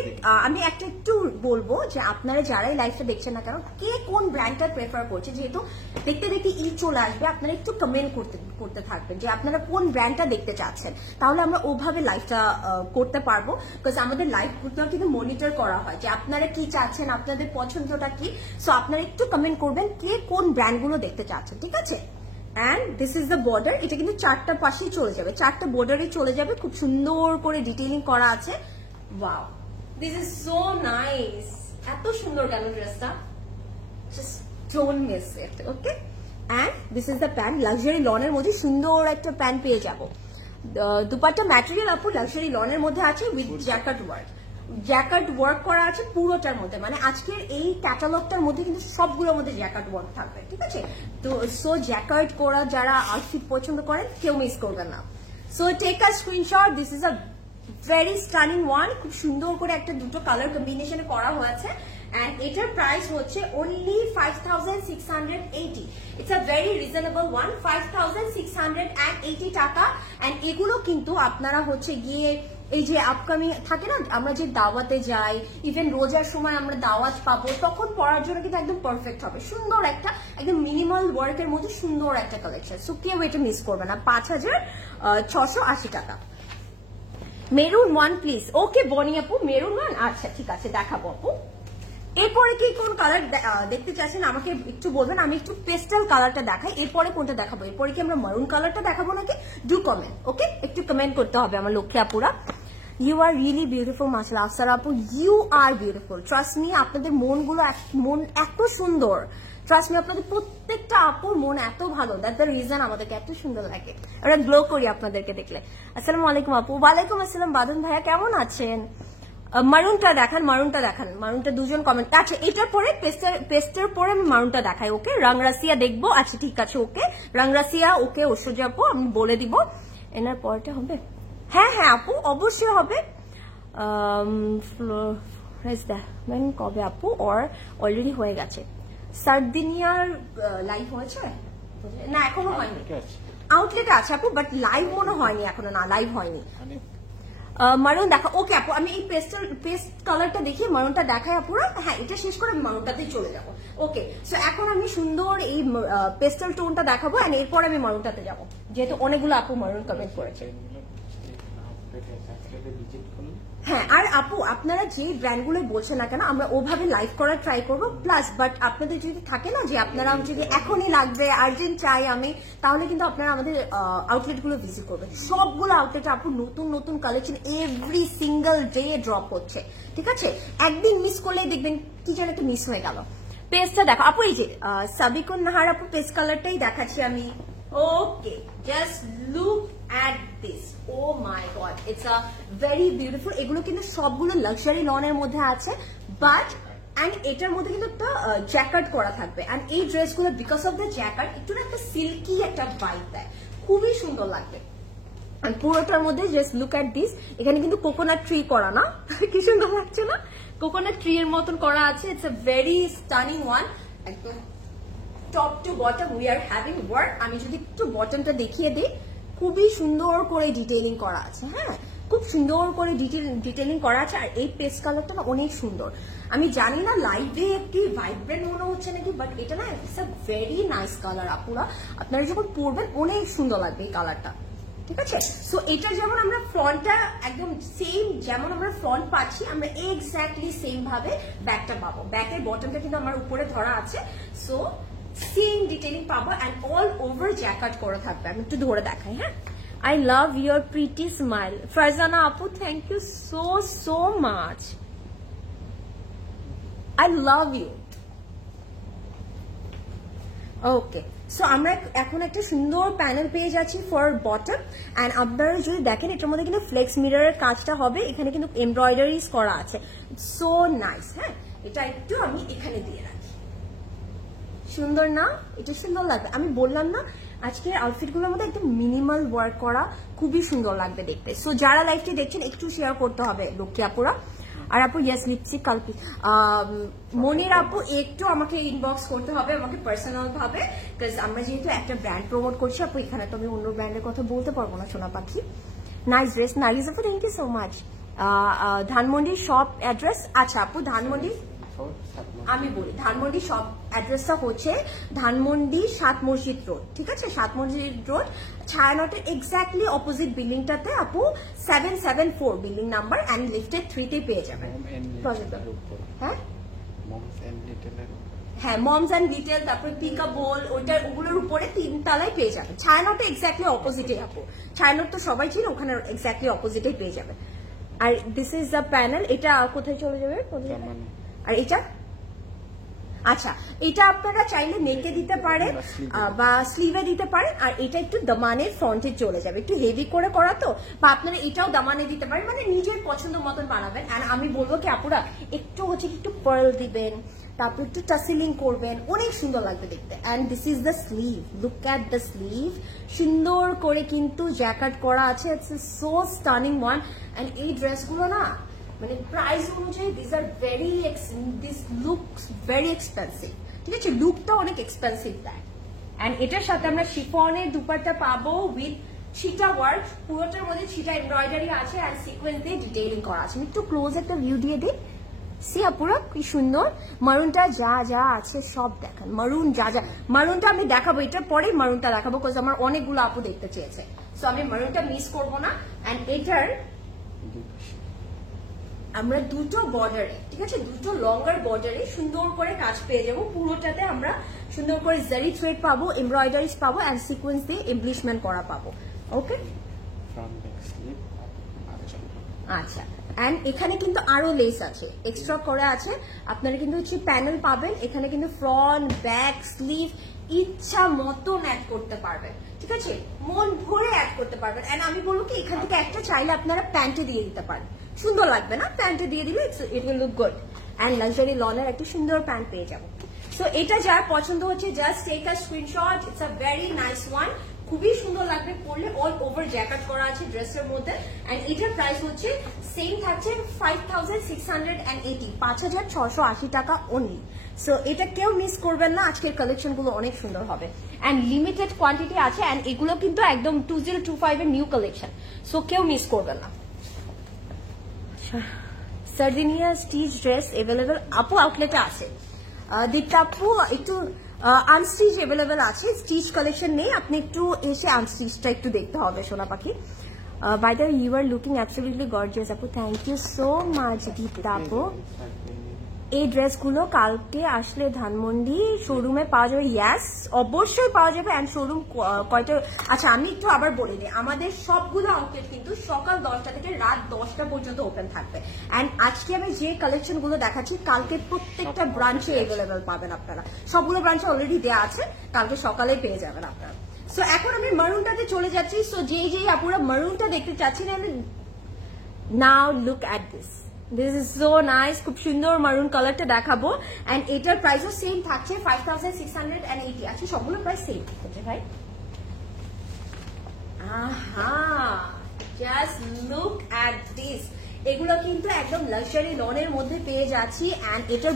আমি একটা একটু বলবো যে আপনারা যারাই লাইভটা দেখছেন না কেন, কে কোন ব্র্যান্ডটা প্রেফার করছে, যেহেতু দেখতে দেখতে ঈদ চলে আসবে, আপনারা একটু কমেন্ট করতে থাকবেন যে আপনারা কোন ব্র্যান্ডটা দেখতে চাচ্ছেন, তাহলে আমরা ওভাবে লাইভটা করতে পারবো। বিকজ আমাদের লাইভগুলো কিন্তু মনিটর করা হয় যে আপনারা কি চাচ্ছেন, আপনাদের পছন্দটা কি। সো আপনারা একটু কমেন্ট করবেন কে কোন ব্র্যান্ডগুলো দেখতে চাচ্ছেন, ঠিক আছে? And this is the border. এটা কিন্তু চারটা পাশেই চলে যাবে, চারটা বর্ডারে চলে যাবে, খুব সুন্দর করে ডিটেইলিং করা আছে। Wow, this is so nice. এত সুন্দর কেন ড্রেসটা, just don't miss it. Okay, and this is the pant. Luxury লনের মধ্যে সুন্দর একটা প্যান্ট পেয়ে যাবো। দুপাট্টা ম্যাটেরিয়াল আপু লাক্সারি লনের মধ্যে আছে with jacket work. Jacquard work করা আছে পুরোটার মধ্যে, মানে আজকের এই ক্যাটালগটার মধ্যে কিন্তু সবগুলোর মধ্যে জ্যাকার্ড ওয়ার্ক থাকবে, ঠিক আছে? তো সো জ্যাকার্ড করা যারা আউটফিট পছন্দ করেন কেউ মিস করবেন না। So take a screenshot, this is a very stunning one, খুব সুন্দর করে একটা দুটো কালার কম্বিনেশনে করা হয়েছে and এটার প্রাইস হচ্ছে only 5680। it's a very reasonable one, 5680 টাকা। and এগুলো কিন্তু আপনারা হচ্ছে গিয়ে এই যে আপকামিং থাকে না, আমরা যে দাওয়াতে যাই, ইভেন রোজার সময় আমরা দাওয়াত পাবো, তখন পরার জন্য কিন্তু একদম পারফেক্ট হবে। সুন্দর একটা একদম মিনিমাল ওয়ার্কের মধ্যে সুন্দর একটা কালেকশন, সো কেউ এটা মিস করবে না। 5680 টাকা। Maroon one please. ওকে বনি আপু, মেরুন ওয়ান, আচ্ছা ঠিক আছে দেখাবো আপু। এরপরে কি কোন কালার দেখতে চাচ্ছেন আমাকে একটু বলবেন, আমি একটু পেস্টাল কালারটা দেখাই। এরপরে কোনটা দেখাবো? এরপরে কি আমরা মারুন কালারটা দেখাবো নাকি? ডু কমেন্ট, ওকে? একটু কমেন্ট করতে হবে আমার লক্ষ্মী আপুরা। ইউ আর রিয়েলি বিউটিফুল মাশাআল্লাহ। আফসারা আপু, you are beautiful, trust me. আপনাদের মন এত সুন্দর, ট্রাস্ট মি, আপনাদের প্রত্যেকটা আপুর মন এত ভালো, দ্যাট দ্য রিজন আমাদেরকে এত সুন্দর লাগে। আমরা গ্লো করি আপনাদেরকে দেখলে। আসসালামু আলাইকুম আপু। ওয়ালাইকুম আসসালাম বাদন ভাইয়া, কেমন আছেন? মারুনটা দেখান, মারুনটা দেখান, মারুনটা দুজন কমেন্ট। আচ্ছা এটার পরে পেস্টের পরে আমি মারুনটা দেখাই, ওকে? রাংরাসিয়া দেখবো, আচ্ছা ঠিক আছে, ওকে রাংরাসিয়া, ওকে ঐশ্বর্য আপু আমি বলে দিব। এনার পরটা হবে? হ্যাঁ হ্যাঁ আপু অবশ্যই হবে। কবে আপু? ওর অলরেডি হয়ে গেছে। সার্দিনিয়ার লাইভ হয়েছে না? এখনো হয়নি, আউটলেটে আছে আপু, বাট লাইভ মনে হয়নি এখনো, না লাইভ হয়নি। মারুন দেখা, ওকে আপু আমি এই পেস্ট কালারটা দেখি, মারুনটা দেখাই আপুরা। হ্যাঁ এটা শেষ করে আমি মারুনটাতে চলে যাবো, ওকে? সো এখন আমি সুন্দর এই পেস্টাল টোনটা দেখাবো, এন্ড এরপর আমি মারুনটাতে যাবো, যেহেতু অনেকগুলো আপু মারুন কমেন্ট করেছে। হ্যাঁ আর আপু আপনারা যে ব্র্যান্ডগুলো বলছেন না কেন, আমরা ওভাবে লাইভ করার ট্রাই করবো। প্লাস বাট আপনাদের যদি থাকে না যে আপনারা যদি এখনই লাগবে, আর্জেন্ট চাই আমি, তাহলে কিন্তু আপনারা আমাদের আউটলেট গুলো ভিজিট করবেন। সবগুলো আউটলেটে আপু নতুন নতুন collection every single day drop হচ্ছে, ঠিক আছে? একদিন মিস করলেই দেখবেন কি যেন একটা মিস হয়ে গেল। পেস্টটা দেখো আপু, এই যে সাবিকুন নাহার আপু পেস্ট কালারটাই দেখাচ্ছি আমি, okay? Just look at this, oh my god, it's a very beautiful। এগুলো কিন্তু সবগুলো লাক্সারি লনের মধ্যে আছে, বাট এন্ড এটার মধ্যে কিন্তু একটা জ্যাকেট করা থাকবে। এন্ড এই ড্রেসগুলো বিকজ অফ দ্য জ্যাকেট একটু না একটা সিল্কি একটা ভাইব দেয়, খুবই সুন্দর লাগবে। আর পুরোটার মধ্যে জাস্ট লুক এট দিস, এখানে কিন্তু কোকোনাট ট্রি করা না, কি সুন্দর লাগছে না? কোকোনাট ট্রি এর মতন করা আছে। It's a very stunning one, একদম top to bottom we are having work. আমি যদি একটু বটমটা দেখিয়ে দিই, খুবই সুন্দর করে ডিটেইলিং করা আছে। হ্যাঁ খুব সুন্দর করে ডিটেইলিং করা আছে। আর এই পেস্ট কালারটা না অনেক সুন্দর। আমি জানি না লাইভে একটি ভাইব্রেন্ট মনে হচ্ছে নাকি, বাট এটা না it's a very nice colour আপুরা। আপনারা যখন পরবেন অনেক সুন্দর লাগবে এই কালারটা, ঠিক আছে? সো এটা যেমন আমরা ফ্রন্টটা একদম সেম, যেমন আমরা ফ্রন্ট পাচ্ছি, আমরা এক্স্যাক্টলি সেম ভাবে ব্যাকটা পাবো। ব্যাকের বটমটা কিন্তু আমার উপরে ধরা আছে, সো সেম ডিটেইলিং পাবো। এন্ড অল ওভার জ্যাকেট করা থাকবে। আমি একটু ধরে দেখাই, হ্যাঁ? I love your pretty smile. Farzana Apu, thank you so much. I love you. Okay. So আমরা এখন একটা সুন্দর প্যানেল পেয়ে যাচ্ছি ফর বটম। এন্ড আপনারা যদি দেখেন এটার মধ্যে কিন্তু ফ্লেক্স মিররের কাজটা হবে, এখানে কিন্তু এমব্রয়ডারিজ করা আছে। So nice. হ্যাঁ এটা একটু আমি এখানে দিয়ে রাখি, সুন্দর না? এটা সুন্দর লাগবে। আমি বললাম না আজকের আউটফিট গুলোর মধ্যে একদম মিনিমাল ওয়ার্ক করা, খুবই সুন্দর লাগবে দেখতে। সো যারা লাইভটি দেখছেন একটু শেয়ার করতে হবে লক্ষ্মী আপুরা। আর আপু ইয়েস লিপস্টিক কালপি, মনির আপু একটু আমাকে ইনবক্স করতে হবে, আমাকে পার্সোনাল ভাবে, বিকজ আমরা যেহেতু একটা ব্র্যান্ড প্রমোট করছি আপু, এখানে তো আমি অন্য ব্র্যান্ডের কথা বলতে পারবো না। সোনা পাখি নাইস ড্রেস, নাইস আপু, থ্যাংক ইউ সো মাচ। ধানমন্ডির শপ অ্যাড্রেস? আচ্ছা আপু ধানমন্ডি আমি বলি, ধানমন্ডি শপ অ্যাড্রেসটা হচ্ছে ধানমন্ডি 7 মসজিদ রোড, ঠিক আছে? 7 মসজিদ রোড, ছায়ানটের এক্স্যাক্টলি অপোজিট বিল্ডিংটাতে আপু 774 বিল্ডিং নাম্বার এন্ড লিফটেড 3 তে পেয়ে যাবেন। হ্যাঁ হ্যাঁ মমস এন্ড লিটল, তারপর পিকা বোল, ওগুলোর উপরে 3 তলায় পেয়ে যাবেন। ছায়ানটে এক্স্যাক্টলি অপোজিটে আপু, ছায়ানট তো সবাই ছিল, ওখানে এক্স্যাক্টলি অপোজিটে পেয়ে যাবেন। আর দিস ইজ দ্য প্যানেল। এটা কোথায় চলে যাবে? আর এটা আচ্ছা, এটা আপনারা চাইলে নেকে দিতে পারেন বা স্লিভে দিতে পারেন, আর এটা একটু দামানের ফ্রন্টে চলে যাবে, একটু হেভি করে করা তো, বা আপনারা এটাও দামানে দিতে পারেন, মানে নিজের পছন্দ মতন বানাবেন। এন্ড আমি বলবো কি আপুরা একটু হচ্ছে একটু পার্ল দিবেন, তারপর একটু টাসিলিং করবেন, অনেক সুন্দর লাগবে দেখতে। And this is the sleeve, look at the sleeve, সুন্দর করে কিন্তু জ্যাকেট করা আছে, it's so stunning one. And এই ড্রেসগুলো না মানে প্রাইস অনুযায়ী দিস লুকস ভেরি এক্সপেন্সিভ, ঠিক আছে, লুকটা অনেক এক্সপেন্সিভ দেয়। এন্ড এটার সাথে আমরা শিফনের দুপাট্টা পাবো উইথ ছিটা ওয়ার্ক, পুরোটার মধ্যে ছিটা এমব্রয়ডারি আছে আর সিকোয়েন্স দিয়ে ডিটেইলিং করা আছে। একটু ক্লোজ একটা ভিউ দিয়ে দিই, সি আপুরা কি সুন্দর। মারুনটা যা যা আছে সব দেখেন, মারুন যা যা, মারুনটা আমি দেখাবো, এটা পরে মারুনটা দেখাবো, বিকজ আমার অনেকগুলো আপু দেখতে চেয়েছে, সো আমি মারুনটা মিস করবো না। এন্ড এটার আমরা দুটো বর্ডারে, ঠিক আছে, দুটো লঙ্গার বর্ডারে সুন্দর করে কাজ পেয়ে যাবো, পুরোটাতে আমরা সুন্দর করে জারি থ্রেড পাবো, এমব্রয়ডারিজ পাবো এন্ড সিকোয়েন্স দিয়ে এমব্লিশমেন্ট করা পাবো। ওকে, আচ্ছা, এন্ড এখানে কিন্তু আরো লেস আছে, এক্সট্রা করে আছে, আপনারা কিন্তু হচ্ছে প্যানেল পাবেন, এখানে কিন্তু ফ্রন্ট ব্যাক স্লিভ ইচ্ছা মতন অ্যাড করতে পারবেন, ঠিক আছে, মন ভরে অ্যাড করতে পারবেন। এন্ড আমি বলবো কি এখান থেকে একটা চাইলে আপনারা প্যান্টে দিয়ে দিতে পারেন, সুন্দর লাগবে না, প্যান্টে দিয়ে দিলে it will look good. And luxury লনের একটা সুন্দর প্যান্ট পেয়ে যাবো। সো এটা যার পছন্দ হচ্ছে just take a screenshot, it's a very nice one, খুবই সুন্দর লাগবে পরলে, অল ওভার জ্যাকেট করা আছে ড্রেসের মধ্যে। এন্ড এটার প্রাইস হচ্ছে সেম থাকছে 5680, 5680 টাকা অনলি। সো এটা কেউ মিস করবেন না, আজকের কালেকশন গুলো অনেক সুন্দর হবে এন্ড লিমিটেড কোয়ান্টিটি আছে। এন্ড এগুলো কিন্তু একদম 2025 এর নিউ কালেকশন, সো কেউ মিস করবেন না। সার্ডিনিয়া স্টিচ ড্রেস এভেলেবেল আপু আউটলেটে আছে, দীপ্তা আপু একটু আনস্টিচ এভেলেবেল আছে, স্টিচ কালেকশন নেই, আপনি একটু এসে আনস্টিচটা একটু দেখতে হবে সোনা পাখি। By the you are looking absolutely gorgeous আপু, thank you so much Dipta আপু। এই ড্রেসগুলো কালকে আসলে ধানমন্ডি শোরুমে পাওয়া যাবে? ইয়াস, অবশ্যই পাওয়া যাবে। এন্ড শোরুম কয়টা? আচ্ছা আমি একটু আবার বলে দিই, আমাদের সবগুলো আউটলেট কিন্তু সকাল 10টা থেকে রাত 10টা পর্যন্ত ওপেন থাকবে। এন্ড আজকে আমি যে কালেকশন গুলো দেখাচ্ছি কালকে প্রত্যেকটা ব্রাঞ্চে এভেলেবেল পাবেন আপনারা, সবগুলো ব্রাঞ্চে অলরেডি দেওয়া আছে, কালকে সকালে পেয়ে যাবেন আপনারা। সো এখন আমি মারুনটাতে চলে যাচ্ছি। সো যেই আপুরা মারুনটা দেখতে চাচ্ছেন, now look at this, this is so nice, খুব সুন্দর মারুন কালারটা দেখাবো। এন্ড এটার প্রাইসও সেম থাকছে 5680। আচ্ছা সবগুলো প্রাইস সেম হচ্ছে ভাই। আহা, জাস্ট লুক অ্যাট দিস, এগুলো কিন্তু একদম লাক্সারি লনের মধ্যে পেয়ে যাচ্ছি। এন্ড এটার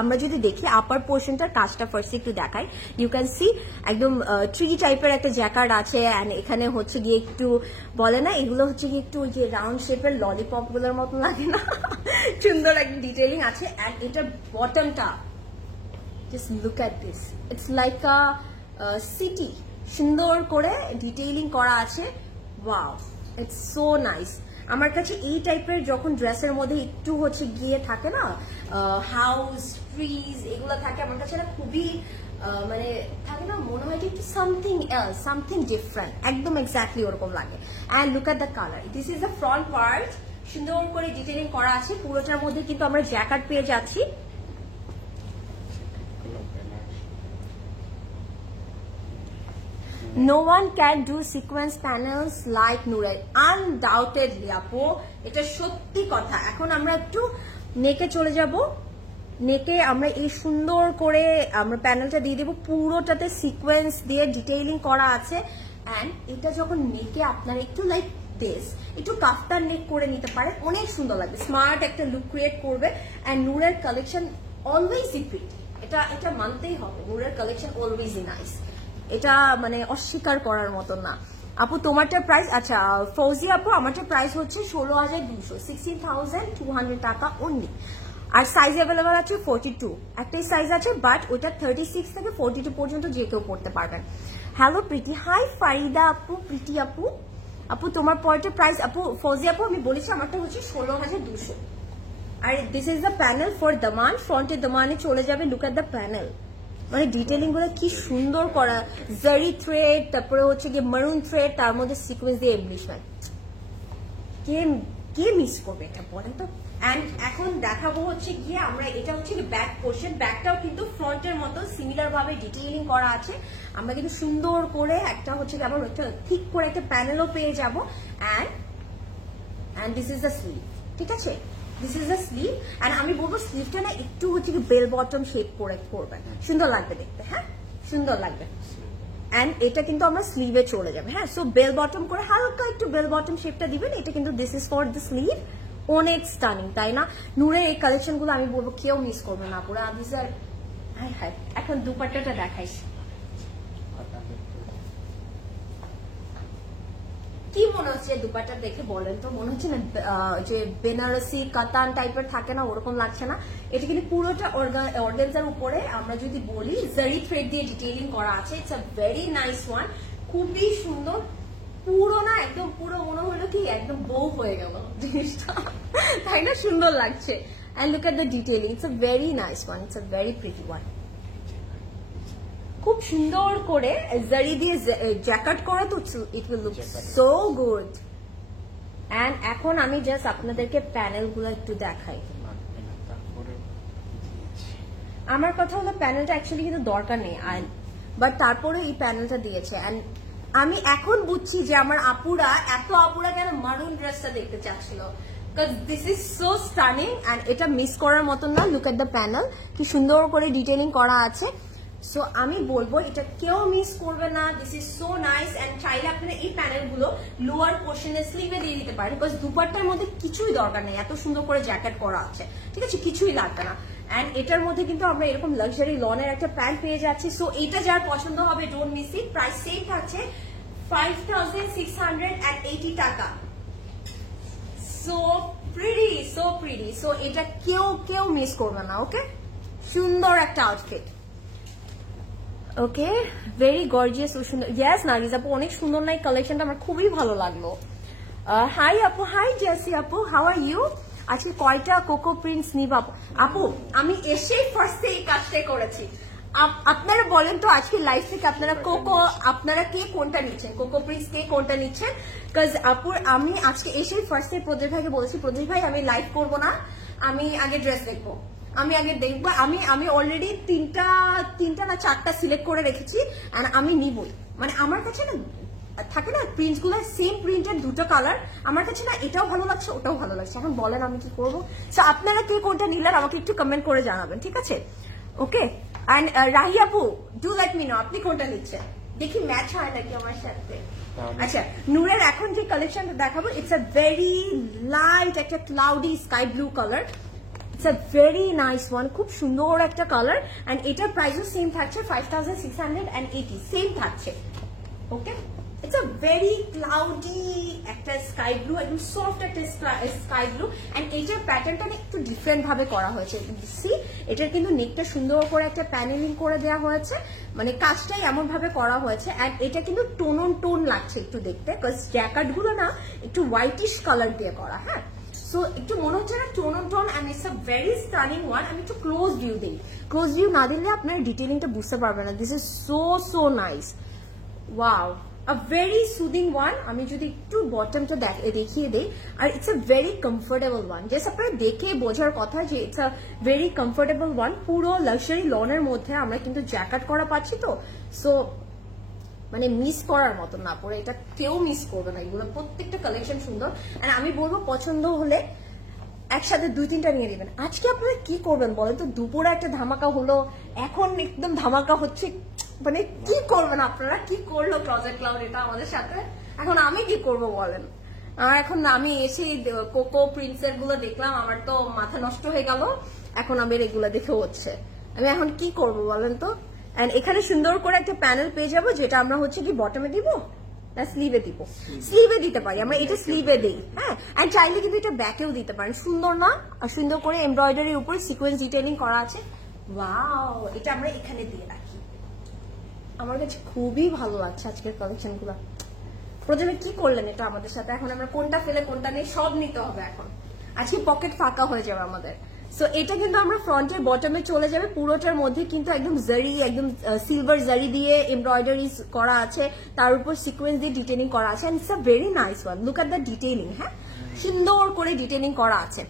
আমরা যদি দেখি আপার পোর্শনটার কাজটা ফার্স্ট একটু দেখাই, ইউ ক্যান সি একদম ট্রি টাইপের একটা জ্যাকার্ড আছে। এন্ড এখানে হচ্ছে গিয়ে একটু বলে না, এগুলো হচ্ছে গিয়ে একটু ওই যে রাউন্ড শেপের ললিপপ গুলোর মতন লাগে না, সুন্দর একটা ডিটেইলিং আছে। এন্ড এটার বটমটা just look at this, it's like a city, সুন্দর করে ডিটেইলিং করা আছে। Wow, it's so nice. আমার কাছে এই টাইপের যখন ড্রেসের মধ্যে একটু হচ্ছে গিয়ে থাকে না হাউস ট্রিজ এগুলো থাকে, আমার কাছে না খুবই মানে থাকে না, মনে হয় একটু সামথিং এলস, সামথিং ডিফারেন্ট, একদম এক্স্যাক্টলি ওরকম লাগে। And look at the colour, this is the front part, সুন্দর করে ডিটেইলিং করা আছে, পুরোটার মধ্যে কিন্তু আমরা জ্যাকেট পেয়ে যাচ্ছি। No one can do sequence panels like Nurai. Undoubtedly, আপু এটা সত্যি কথা। এখন আমরা একটু নেকে চলে যাব, নেকে আমরা এই সুন্দর করে আমরা প্যানেলটা দিয়ে দেবো, পুরোটাতে সিকোয়েন্স দিয়ে ডিটেইলিং করা আছে। এন্ড এটা যখন নেকে আপনারা একটু লাইক দিস একটু কাফতান নেক করে নিতে পারেন, অনেক সুন্দর লাগবে, স্মার্ট একটা লুক ক্রিয়েট করবে। এন্ড নুরের কালেকশন অলওয়েজই প্রিটি, এটা মানতেই হবে, নুরের কালেকশন অলওয়েজই নাইস, এটা মানে অস্বীকার করার মতো না। আপু তোমারটার প্রাইস, আচ্ছা ফৌজি আপু আমারটার প্রাইস হচ্ছে 16,200, 16,200 টাকা অনলি। আর সাইজ অ্যাভেলেবল আছে 42, একটাই সাইজ আছে, বাট ওইটা 36 থেকে 42 পর্যন্ত যে কেউ পড়তে পারবেন। হ্যালো প্রীতি, হাই ফারিদা আপু, প্রীতি আপু, আপু তোমার পরের প্রাইস, আপু ফৌজি আপু আমি বলেছি আমারটা হচ্ছে 16,200। আর this is the panel for দামান, ফ্রন্টের দামানে চলে যাবে, লুক এট দ্য প্যানেল, মানে ডিটেইলিং গুলো কি সুন্দর করা, জারি থ্রেড, তারপরে হচ্ছে গিয়ে মারুন থ্রেড, তার মধ্যে সিকোয়েন্স দিয়ে এমব্লিশমেন্ট, কে কে মিস করবে এটা বলেন তো। এন্ড এখন দেখাবো হচ্ছে গিয়ে আমরা, এটা হচ্ছে ব্যাক পোর্শন, ব্যাকটাও কিন্তু ফ্রন্টের মতো সিমিলার ভাবে ডিটেইলিং করা আছে। আমরা কিন্তু সুন্দর করে একটা হচ্ছে কি আবার একটা ঠিক করে একটা প্যানেলও পেয়ে যাবো। And this is the sleeve, ঠিক আছে, this is the sleeve. And আমি বলবো স্লিভটা না একটু হচ্ছে কি বেল বটম শেপ করে করবেন, সুন্দর লাগবে দেখতে, হ্যাঁ সুন্দর লাগবে। এন্ড এটা কিন্তু আমরা স্লিভে চলে যাবে, হ্যাঁ। সো বেল বটম করে হালকা একটু বেল বটম শেপটা দিবেন। এটা কিন্তু this is for the sleeve, অনেক স্টানিং, তাই না? নূরের এই কালেকশন গুলো আমি বলবো কেউ মিস করবে না পুরো। হাই হাই, এখন দুপাট্টাটা দেখাইছি, কি মনে হচ্ছে দুপাট্টা দেখে বলেন তো? মনে হচ্ছে না যে বেনারসি কাতান টাইপের থাকে না, ওরকম লাগছে না? এটা কিন্তু পুরোটা অর্গানজার উপরে আমরা যদি বলি জারি থ্রেড দিয়ে ডিটেইলিং করা আছে। It's a very nice one, খুবই সুন্দর, পুরো না একদম পুরো মনে হলো কি একদম বউ হয়ে গেল জিনিসটা, তাই না? সুন্দর লাগছে। And look at the detailing, it's a very nice one, it's a very pretty one. খুব সুন্দর করে জারি দিয়ে জ্যাকেট করা, তো it will look so good. And এখন আমি জাস্ট আপনাদেরকে প্যানেল গুলো একটু দেখাই। আমার কথা হলো প্যানেলটা অ্যাকচুয়ালি কিন্তু দরকার নেই, বাট তারপরে এই প্যানেলটা দিয়েছে। এন্ড আমি এখন বুঝছি যে আমার আপুরা কেন মারুন ড্রেসটা দেখতে চাচ্ছিল, because this is so stunning. And এটা মিস করার মতন না। লুক এট দ্য প্যানেল, কি সুন্দর করে ডিটেইলিং করা আছে। সো আমি বলবো এটা কেউ মিস করবে না। This is so nice. And চাইলে আপনারা এই প্যানেল গুলো লোয়ার পোর্শনে স্লিভে দিয়ে দিতে পারেন, বিকজ দুপাট্টার মধ্যে কিছুই দরকার নেই, এত সুন্দর করে জ্যাকেট করা আছে, ঠিক আছে, কিছুই লাগবে না। এন্ড এটার মধ্যে কিন্তু আমরা এরকম লাক্সারি লনের একটা প্যান্ট পেয়ে যাচ্ছি। সো এটা যার পছন্দ হবে don't miss it. Price same থাকছে 5680 টাকা। So pretty, so pretty. So এটা কেউ মিস করবে না। ওকে, সুন্দর একটা আউটফিট। ওকে, ভেরি গর্জিয়াস ও সুন্দর। ইয়েস নার্গিস আপু, অনেক সুন্দর না এই কালেকশনটা? আমার খুবই ভালো লাগলো। হাই আপু, হাই জেসি আপু, হাউ আর ইউ? আজকে কয়টা কোকো প্রিন্টস নিব আপু? আমি এসেই ফার্স্টে এই কাজটাই করেছি। আপনারা বলেন তো আজকে লাইভ থেকে আপনারা কে কোনটা নিচ্ছেন, কোকো প্রিন্টস কে কোনটা নিচ্ছেন? বিকজ আপুর আমি আজকে এসেই ফার্স্টে প্রদীপ ভাইকে বলেছি, প্রদীপ ভাই আমি লাইভ করবো না, আমি আগে ড্রেস দেখবো, আমি আগে দেখবো। আমি অলরেডি তিনটা না চারটা সিলেক্ট করে রেখেছি। আর আমি নিবই, মানে আমার কাছে না থাকে না প্রিন্টস গুলো সেম প্রিন্টের দুটো কালার, আমার কাছে না এটাও ভালো লাগছে ওটাও ভালো লাগছে। এখন বলেন আমি কি করবো? সো আপনারা কে কোনটা নিলেন আমাকে একটু কমেন্ট করে জানাবেন, ঠিক আছে? ওকে। এন্ড রাহি আপু, ডু লেট মি নো আপনি কোনটা নিচ্ছেন, দেখি ম্যাচ হয় নাকি আমার সাথে। আচ্ছা, নূরের এখন যে কালেকশনটা দেখাবো, ইটস আ ভেরি লাইট একটা cloudy sky blue colour. It's a very nice one, খুব সুন্দর একটা কালার। এন্ড এটার প্রাইসও সেম থাকছে 5680, সেম থাকছে। ওকে, ইটস আ ভেরি ক্লাউডি একটা স্কাই ব্লু, একদম সফট একটা স্কাই ব্লু। এন্ড এইটার প্যাটার্নটা একটু ডিফারেন্ট ভাবে করা হয়েছে। সি, এটার কিন্তু নেকটা সুন্দর করে একটা প্যানেলিং করে দেওয়া হয়েছে, মানে কাজটাই এমন ভাবে করা হয়েছে। এন্ড এটা কিন্তু টোন লাগছে একটু দেখতে, বিকজ জ্যাকেট গুলো না একটু হোয়াইটিশ কালার দিয়ে করা, হ্যাঁ। সো একটু মনে হচ্ছে না tone and it's a very stunning one. আমি একটু ক্লোজ ভিউ দিই, ক্লোজ ভিউ না দিলে আপনার ডিটেইলিংটা বুঝতে পারবেন না। This is so nice, wow, a very soothing one. আমি যদি একটু বটমটা দেখিয়ে দিই, আর it's a very comfortable one. Just আপনারা দেখে বোঝার কথা যে it's a very comfortable one. পুরো লাক্সারি লনের মধ্যে আমরা কিন্তু জ্যাকেট করা পাচ্ছি, তো সো মানে মিস করার মতো না, পরে এটা কেউ মিস করবে না। এগুলো প্রত্যেকটা কালেকশন সুন্দর। আর আমি বলবো পছন্দ হলে একসাথে 2-3টা নিয়ে নেবেন। আজকে আপনারা কি করবেন বলেন তো? দুপুরে একটা ধামাকা হলো, এখন একদম ধামাকা হচ্ছে, মানে কি করবেন আপনারা? কি করলো প্রজেক্ট ক্লাউড এটা আমাদের সাথে? এখন আমি কি করব বলেন? আর এখন আমি এসে কোকো প্রিন্সের গুলো দেখলাম, আমার তো মাথা নষ্ট হয়ে গেল। এখন আমি এগুলো দেখে হচ্ছে, আমি এখন কি করব বলেন তো? এন্ড এখানে সুন্দর করে একটা প্যানেল পেয়ে যাবো, যেটা আমরা হচ্ছে কি বটমে দিব না স্লিভে দিব? স্লিভে দিতে পারি আমরা, এটা স্লিভে দিই, হ্যাঁ। এন্ড চাইলে কিন্তু এটা ব্যাকেও দিতে পারেন, সুন্দর না? আর সুন্দর করে এমব্রয়ডারির উপর সিকোয়েন্স ডিটেইলিং করা আছে। ওয়াও, এটা আমরা এখানে দিয়ে রাখি। আমার কাছে খুবই ভালো লাগছে আজকের কালেকশন গুলো। প্রথমে কি করলেন এটা আমাদের সাথে? এখন আমরা কোনটা ফেলে কোনটা নেই সব নিতে হবে এখন। আজকে পকেট ফাঁকা হয়ে যাবে আমাদের। সো এটা কিন্তু আমরা ফ্রন্টের বটমে চলে যাবে, পুরোটার মধ্যে কিন্তু একদম জারি, একদম সিলভার জারি দিয়ে এমব্রয়ডারি করা আছে, তার উপর সিকোয়েন্স দিয়ে ডিটেইলিং করা আছে। And it's a very nice one, look at the detailing, হ্যাঁ। সুন্দর করে ডিটেইলিং করা আছে।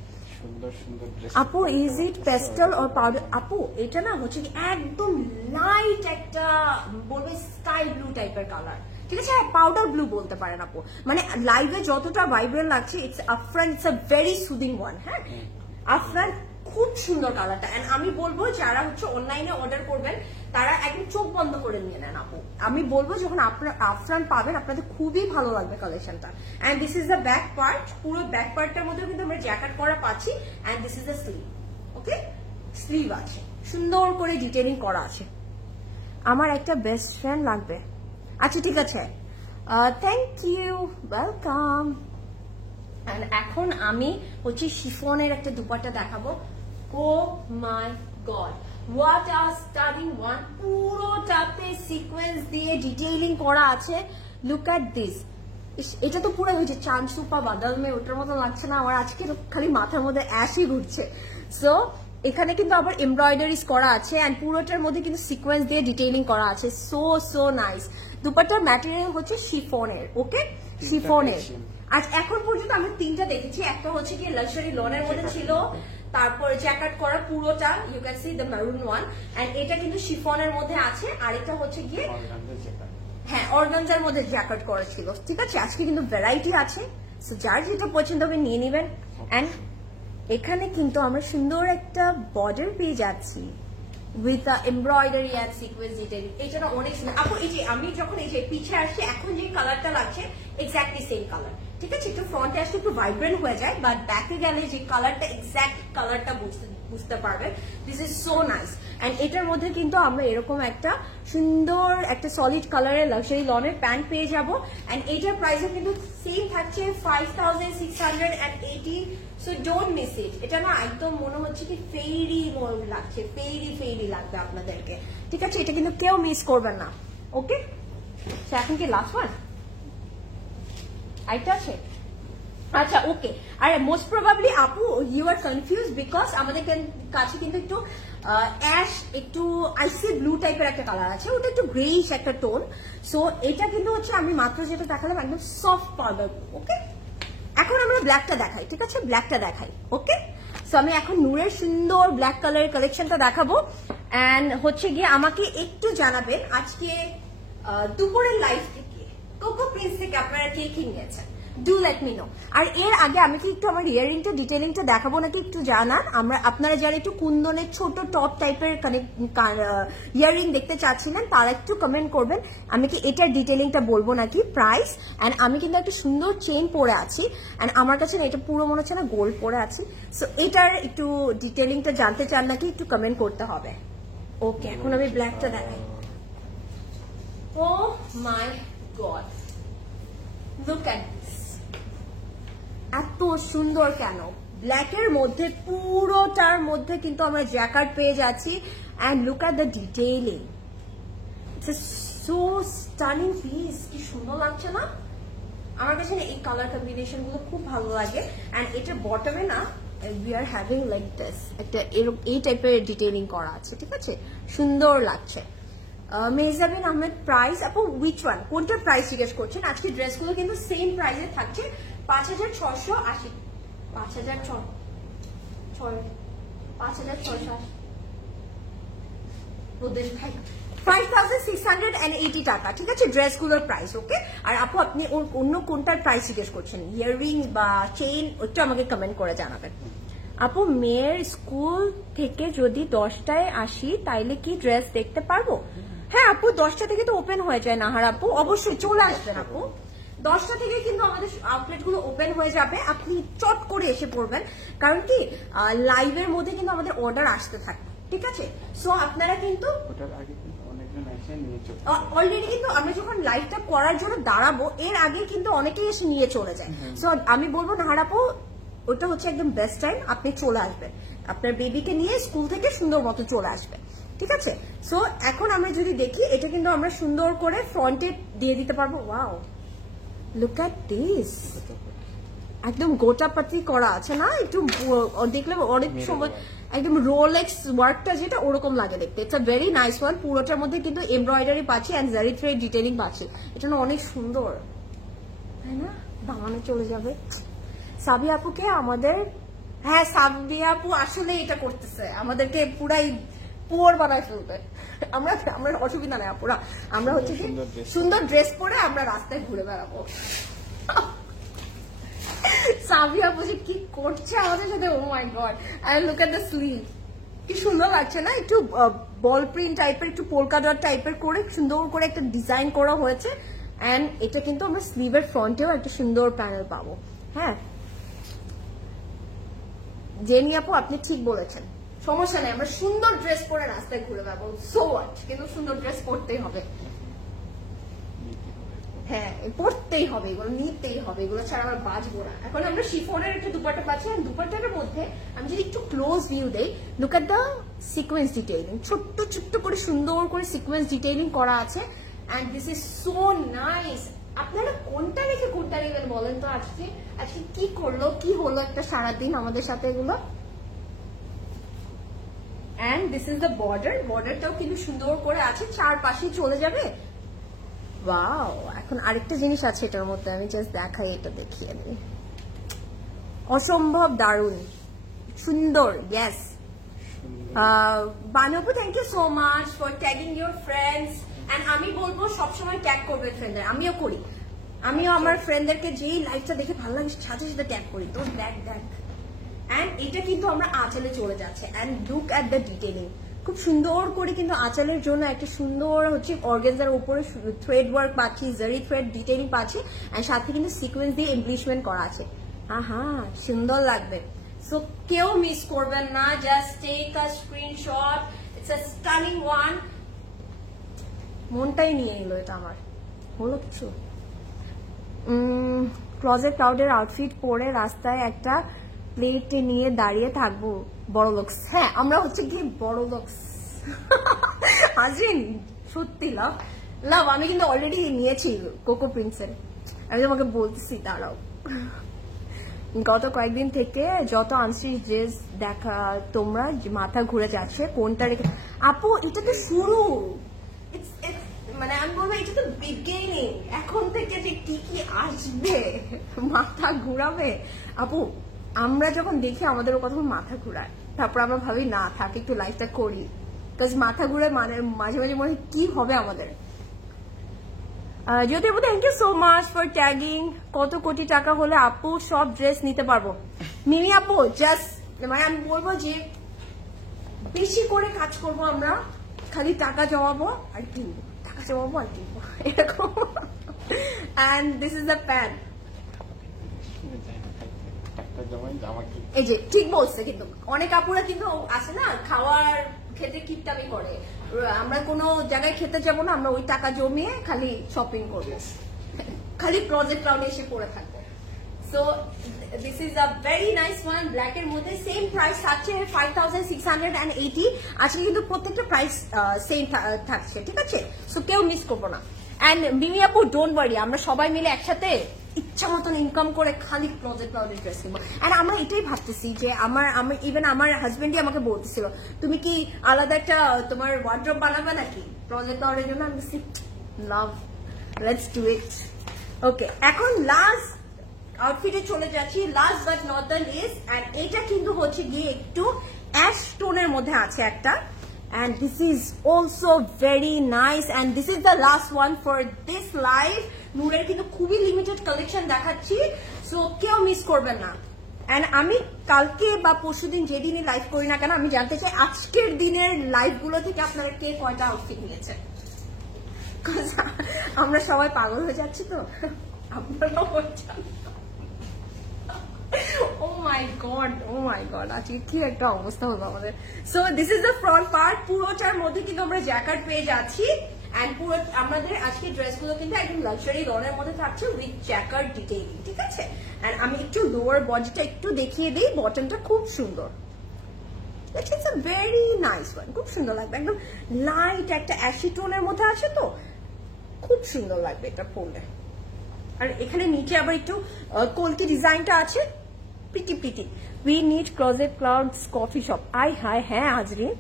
আপু is it pastel or powder? আপু এটা না হচ্ছে কি একদম লাইট একটা বলবে স্কাই ব্লু টাইপের কালার, ঠিক আছে, পাউডার ব্লু বলতে পারেন আপু। মানে লাইভে যতটা ভাইব্রেন্ট লাগছে, it's Afran, it's a very soothing one. হ্যাঁ, আফরান খুব সুন্দর কালারটা। এন্ড আমি বলবো যারা হচ্ছে অনলাইনে অর্ডার করবেন তারা একদম চোখ বন্ধ করে নিয়ে নেন আপু। আমি বলবো যখন আপনারা আফরান পাবেন আপনাদের খুবই ভালো লাগবে কালেকশনটা। And this is the back part, পুরো ব্যাক পার্টটার মধ্যে কিন্তু আমরা জ্যাকেট করা পাচ্ছি। And this is the sleeve, okay, sleeve আছে, সুন্দর করে ডিটেইলিং করা আছে। আমার একটা বেস্ট ফ্রেন্ড লাগবে। আচ্ছা ঠিক আছে, থ্যাংক ইউ, ওয়েলকাম। এন্ড এখন আমি হচ্ছে শিফনের একটা দুপাট্টা দেখাবো। Oh my god, what are stunning one, পুরোটাতে সিকোয়েন্স দিয়ে ডিটেইলিং করা আছে। লুক এট দিস, এটা তো পুরো হয়েছে চাঁদ সুপা বাদল মে, ওটার মতো লাগছে না আমার? আজকে খালি মাথার মধ্যে অ্যাশই ঘুরছে। সো এখানে কিন্তু আবার এমব্রয়ডারিজ করা আছে এন্ড পুরোটার মধ্যে কিন্তু সিকোয়েন্স দিয়ে ডিটেইলিং করা আছে। So nice. দুপাট্টার ম্যাটেরিয়াল হচ্ছে শিফনের, ওকে, শিফনের। আজ এখন পর্যন্ত আমি তিনটা দেখেছি। একটা হচ্ছে কি লাক্সারি লনের মধ্যে ছিল, তারপর জ্যাকেট করা পুরোটা, you can see the maroon one, and এটা কিন্তু শিফনের মধ্যে আছে। আর এটা হচ্ছে গিয়ে হ্যাঁ অর্গানজার মধ্যে জ্যাকেট করা ছিল, ঠিক আছে। আজকে কিন্তু ভ্যারাইটি আছে, সো যার যেটা পছন্দ হবে নিয়ে নেবেন। এন্ড এখানে কিন্তু আমরা সুন্দর একটা বর্ডার পেয়ে যাচ্ছি with embroidery and sequence detailing. এটা না অনেক সুন্দর আপু। এই যে আমি যখন এই যে পিছে আসছি এখন যে কালারটা লাগছে এক্স্যাক্টলি সেম কালার, ঠিক আছে। একটু ফ্রন্টে আসলে একটু ভাইব্রেন্ট হয়ে যায়, বাট ব্যাকে গেলে যে কালারটা এক্স্যাক্ট কালারটা বুঝতে পারবেন। This is so nice. And এটার মধ্যে কিন্তু আমরা এরকম একটা সুন্দর একটা সলিড কালারের লাক্সারি লনের প্যান্ট পেয়ে যাবো। এন্ড এটার প্রাইসও কিন্তু সেম থাকছে 5680। সো ডোন্ট মিস ইট। এটা না একদম মনে হচ্ছে কি ফেরি লাগছে, ফেরি লাগবে আপনাদেরকে, ঠিক আছে। এটা কিন্তু কেউ মিস করবেন না, ওকে। এখন কি লাস্ট ওয়ান আইটা আছে? আচ্ছা ওকে। আর মোস্ট প্রবাবলি আপু ইউ আর কনফিউজ বিকজ আমাদের কাছে কিন্তু একটু অ্যাশ, একটু আইসি ব্লু টাইপের একটা কালার আছে, ওটা একটু গ্রেইশ একটা টোন। সো এটা কিন্তু হচ্ছে আমি মাত্র যেটা দেখালাম একদম সফট পাউডার, ওকে। এখন আমরা ব্ল্যাকটা দেখাই, ঠিক আছে, ব্ল্যাকটা দেখাই, ওকে। সো আমি এখন নূরের সুন্দর ব্ল্যাক কালারের কালেকশনটা দেখাবো। এন্ড হচ্ছে গিয়ে আমাকে একটু জানাবেন আজকে দুপুরের লাইভ থেকে কোকো প্রিন্স থেকে আপনারা কে কি নিয়েছেন, ডু লেট মি নো। আর এর আগে আমি কি একটু আমার ইয়ারিংটা ডিটেইলিংটা দেখাবো নাকি একটু জানান। আপনারা যারা একটু কুন্দনের ছোট টপ টাইপের ইয়ারিং দেখতে চাচ্ছিলেন তারা একটু কমেন্ট করবেন আমি কি এটার ডিটেইলিংটা বলবো নাকি, প্রাইস। এন্ড আমি কিন্তু একটা সুন্দর চেইন পরে আছি এন্ড আমার কাছে না এটা পুরো মনে হচ্ছে না গোল্ড পরে আছি। সো এটার একটু ডিটেইলিংটা জানতে চান নাকি একটু কমেন্ট করতে হবে, ওকে। এখন আমি ব্ল্যাকটা দেখাই। ও my god, look at this, এত সুন্দর কেন? ব্ল্যাকের মধ্যে পুরোটার মধ্যে কিন্তু আমরা জ্যাকেট পেয়ে যাচ্ছি। And look at the detailing, it's so stunning piece. কি সুন্দর লাগছে না? আমার কাছে না এই কালার কম্বিনেশন গুলো খুব ভালো লাগে। এন্ড এটার বটমে না we are having like this একটা এই টাইপের ডিটেইলিং করা আছে, ঠিক আছে, সুন্দর লাগছে। মেজাবিন আহমেদ, প্রাইস আপু উইচ ওয়ান, কোনটার প্রাইস জিজ্ঞেস করছেন? আজকে ড্রেসগুলো কিন্তু সেম প্রাইসে থাকছে 5680, 5680 টাকা, ঠিক আছে, ড্রেসগুলোর প্রাইস, ওকে। আর আপু আপনি অন্য কোনটার প্রাইস জিজ্ঞেস করছেন, ইয়াররিং বা চেইন, ওটা আমাকে কমেন্ট করে জানাবেন। আপু মেয়ের স্কুল থেকে যদি 10টায় আসি তাইলে কি ড্রেস দেখতে পারবো? হ্যাঁ আপু 10টা থেকে তো ওপেন হয়ে যায় নাহার আপু, অবশ্যই চলে আসবেন আপু। 10টা থেকে কিন্তু আমাদের আউটলেট গুলো ওপেন হয়ে যাবে, আপনি চট করে এসে পড়বেন। কারণ কি লাইভের মধ্যে কিন্তু আমাদের অর্ডার আসতে থাকে, ঠিক আছে। সো আপনারা কিন্তু অলরেডি কিন্তু আমরা যখন লাইভটা করার জন্য দাঁড়াবো এর আগে কিন্তু অনেকেই এসে নিয়ে চলে যায়। সো আমি বলবো নাহার আপু ওটা হচ্ছে একদম বেস্ট টাইম, আপনি চলে আসবেন, আপনার বেবিকে নিয়ে স্কুল থেকে সুন্দর মতো চলে আসবে, ঠিক আছে। সো এখন আমরা যদি দেখি এটা কিন্তু আমরা সুন্দর করে ফ্রন্টে দিয়ে দিতে পারবো। ওয়াও, লুক এট দিস, একদম গোটাপাতি করা আছে না, একটু দেখলে অনেক সময় একদম রোলেক্স ওয়ার্কটা যেটা ওরকম লাগে দেখতে। It's a very nice one. পুরোটার মধ্যে কিন্তু এমব্রয়ডারি পাচ্ছি এন্ড জারি থ্রেড ডিটেইলিং পাচ্ছি, এটা না অনেক সুন্দর, তাই না? দামানে চলে যাবে। সাবি আপুকে আমাদের, হ্যাঁ সাবি আপু আসলে এটা করতেছে, আমাদেরকে পুরাই পুয়ার বানায় ফেলবে। আমরা আমরা অসুবিধা নেই আপুরা, আমরা হচ্ছে কি সুন্দর ড্রেস পরে আমরা রাস্তায় ঘুরে বেড়াবো। সাবি আপু যে কি করছে আমাদের সাথে, oh my god. I look at the sleeve, কি সুন্দর লাগছে না, একটু বল প্রিন্ট টাইপের, একটু পোলকা ডট টাইপের করে সুন্দর করে একটা ডিজাইন করা হয়েছে। এন্ড এটা কিন্তু আমরা স্লিভের ফ্রন্টেও একটা সুন্দর প্যানেল পাবো। হ্যাঁ জেনি আপু আপনি ঠিক বলেছেন, সমস্যা নেই, আমরা সুন্দর ড্রেস পরে রাস্তায় ঘুরে বেড়াবো, সো হোয়াট, কিন্তু সুন্দর ড্রেস পরতেই হবে। হ্যাঁ পড়তেই হবে, এগুলো নিতেই হবে, এগুলো ছাড়া আমার বাঁচবো না। এখন আমরা শিফনের একটা দুপাট্টা পাচ্ছি, আর দুপাট্টাটার মধ্যে আমি যদি একটু ক্লোজ ভিউ দেই, look at the sequence detailing, ছোট্ট ছোট্ট করে সুন্দর করে সিকোয়েন্স ডিটেইলিং করা আছে। And this is so nice. আপনারা কোনটা রেখে কোনটা নেবেন বলেন তো? আজকে আজকে কি করলো, কি হলো একটা সারাদিন আমাদের সাথে এগুলো। And this is the border, বর্ডারটাও কিন্তু সুন্দর করে আছে, চারপাশে চলে যাবে। ওয়াও, এখন আরেকটা জিনিস আছে এটার মধ্যে, আমি জাস্ট দেখাই, এটা দেখিয়ে দিই, অসম্ভব দারুণ সুন্দর। Yes Banbu, thank you so much for tagging your friends. And আমি বলবো সবসময় ট্যাগ করবে ফ্রেন্ডদের, আমিও করি, আমিও আমার ফ্রেন্ডদেরকে যেই লাইফটা দেখে ভালো লাগে সাথে সাথে ট্যাগ করি, তো দেখ দেখ। এন্ড এটা কিন্তু আমরা আঁচলে চলে যাচ্ছে, and look at the detailing, খুব সুন্দর করে কিন্তু আঁচলের জন্য একটা সুন্দর হচ্ছে অর্গানজার উপরে থ্রেড ওয়ার্ক পাচ্ছি, জারি থ্রেড ডিটেইলিং পাচ্ছি, এন্ড সাথে কিন্তু সিকোয়েন্স দিয়ে এমপ্লিশমেন্ট করা আছে। আহা সুন্দর লাগবে। সো কেউ মিস করবেন না, just take a screenshot, it's a stunning one. মনটাই নিয়ে এলো এটা আমার, হলো কিছু। ক্লজেট ক্লাউডের আউটফিট পরে রাস্তায় একটা প্লেটে নিয়ে দাঁড়িয়ে থাকবো, বড় লোকস। হ্যাঁ আমরা হচ্ছে কি বড় লোকস। আসেন সত্যি লাভ লাভ, আমি কিন্তু অলরেডি নিয়েছি কোকো প্রিন্সের, আমি তোমাকে বলতেছি দাঁড়াও। গত কয়েকদিন থেকে যত আনস্টিচ ড্রেস দেখা, তোমরা মাথা ঘুরে যাচ্ছে কোনটা রেখে। আপু এটা তো শুরু, মানে আমি বলবো এটা তো বিগিনিং, এখন থেকে যে কি কি আসবে মাথা ঘুরাবে। আপু আমরা যখন দেখি আমাদের কথা মাথা ঘুরায়, তারপর আমরা ভাবি না থাক একটু লাইফটা করি, বিকজ মাথা ঘুরায়, মানে মাঝে মাঝে মনে কি হবে আমাদের। যদি আপু thank you so much for tagging. কত কোটি টাকা হলে আপু সব ড্রেস নিতে পারবো? মিমি আপু জাস্ট মানে আমি বলবো যে বেশি করে কাজ করবো আমরা, খালি টাকা জমাবো আর কিনবো, টাকা জমাবো আর কিনবো এরকম। And this is the pan. এই যে ঠিক বলছে, কিন্তু অনেক আপুরা কিন্তু আসে না খাওয়ার খেতে কিপটামি করে, আমরা কোনো জায়গায় খেতে যাবো না, আমরা ওই টাকা জমিয়ে খালি শপিং করবো, খালি প্রজেক্ট রাউন্ডে এসে পড়ে থাকবো। So this is a very nice one, black এর মধ্যে সেম প্রাইস থাকছে 5680। আজকে কিন্তু প্রত্যেকটা প্রাইস সেম থাকছে, ঠিক আছে? সো কেউ মিস করবো না। এন্ড মিমি আপু ডোন্ট ওয়ারি, আমরা সবাই মিলে একসাথে ইচ্ছা মতন ইনকাম করে খালি প্রজেক্ট ক্লাউডের ড্রেস কিনবো। এন্ড আমরা এটাই ভাবতেছি যে আমি ইভেন আমার হাজবেন্ডই আমাকে বলতেছিল তুমি কি আলাদা একটা তোমার ওয়ার্ড্রপ বানাবে নাকি প্রজেক্ট ক্লাউডের জন্য। আমি বলছি লাভ, লেটস ডু ইট। ওকে, এখন লাস্ট আউটফিটে চলে যাচ্ছি, last but not the least. And এটা কিন্তু হচ্ছে গিয়ে একটু অ্যাশ টোনের মধ্যে আছে একটা, and this is also very nice, and this is the last one for this live. নূরের কিন্তু খুবই লিমিটেড কালেকশন দেখাচ্ছি, সো কেউ মিস করবেন না। এন্ড আমি কালকে বা পরশুদিন যেদিনই লাইভ করি না কেন, আমি জানতে চাই আজকের দিনের লাইভ গুলো থেকে আপনারা কে কয়টা আউটফিট নিয়েছেন। আমরা সবাই পাগল হয়ে যাচ্ছি তো, আপনারাও হচ্ছেন। Oh my god, আজকে কি একটা অবস্থা হলো আমাদের। So this is the front part, পুরোটার মধ্যে কিন্তু আমরা জ্যাকেট পেয়ে যাচ্ছি। এন্ড পুরো আমাদের আজকে ড্রেসগুলো কিন্তু একদম লাক্সারি লনের মধ্যে থাকছে উইথ জ্যাকেট ডিটেইলিং, ঠিক আছে? এন্ড আমি একটু লোয়ার বডিটা একটু দেখিয়ে দিই, বটনটা খুব সুন্দর, it's a very nice one, খুব সুন্দর লাগবে, একদম লাইট একটা অ্যাশি টোনের মধ্যে আছে, তো খুব সুন্দর লাগবে এটা পরলে। আর এখানে নিচে আবার একটু কলকি ডিজাইনটা আছে, pretty pretty. We need closet clouds coffee shop. I hi, হ্যাঁ আজরিন,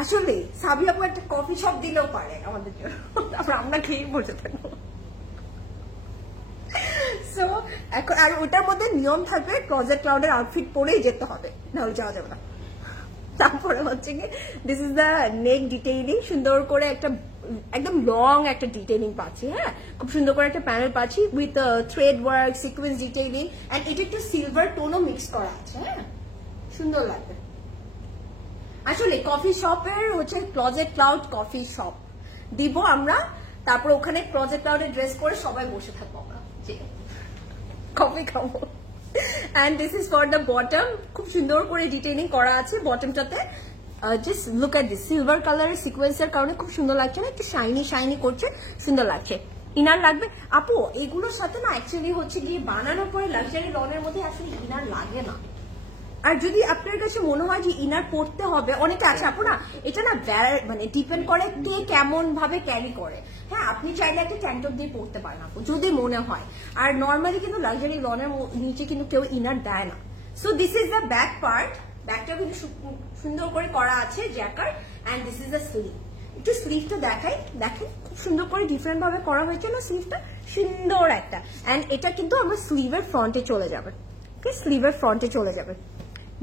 আসলে সাবি আপু একটা কফি শপ দিলেও পারে আমাদের জন্য, তারপর আমরা খেয়ে বসে থাকবো। সো এখন আর ওটার মধ্যে নিয়ম থাকবে ক্লোজেট ক্লাউডের আউটফিট পরেই যেতে হবে, নাহলে যাওয়া যাবে না। তারপরে হচ্ছে কি this is the neck detailing, সুন্দর করে একটা একদম লং একটা ডিটেইলিং পাচ্ছি। হ্যাঁ, খুব সুন্দর করে একটা প্যানেল পাচ্ছি with thread work, sequence detailing, and এটা একটু সিলভার টোনও মিক্স করা আছে। হ্যাঁ, সুন্দর লাগবে। আসলে কফি শপের হচ্ছে ক্লোজেট ক্লাউড কফি শপ দিব আমরা, তারপর ওখানে ক্লোজেট ক্লাউডের ড্রেস করে সবাই বসে থাকবো আমরা, যে কফি খাবো। And this is for the bottom, খুব সুন্দর করে ডিটেইলিং করা আছে বটমটাতে। Just look at this, silver কালারের সিকোয়েন্সের কারণে খুব সুন্দর লাগছে না, একটু শাইনি শাইনি করছে, সুন্দর লাগছে। ইনার লাগবে আপু, এগুলোর সাথে না অ্যাকচুয়ালি হচ্ছে গিয়ে বানানোর পরে লাক্সারি লনের মধ্যে আসলে ইনার লাগে না। আর যদি আপনার কাছে মনে হয় যে ইনার পড়তে হবে, অনেকে আছে আপু না, এটা না মানে ডিপেন্ড করে কে কেমন ভাবে ক্যারি করে। হ্যাঁ, আপনি চাইলে একটা ট্যান্টপ দিয়ে পড়তে পারেন আপু, যদি মনে হয়। আর নর্মালি কিন্তু লাক্সারি লনের নিচে কিন্তু কেউ ইনার দেয় না। So this is the back part, ব্যাকটাও কিন্তু সুন্দর করে করা আছে jacquard, and this is the sleeve. একটু স্লিভটা দেখাই, দেখেন খুব সুন্দর করে ডিফারেন্ট ভাবে করা হয়েছে না স্লিভটা, সুন্দর একটা। এন্ড এটা কিন্তু আমরা স্লিভের ফ্রন্টে চলে যাবে, স্লিভের ফ্রন্টে চলে যাবে।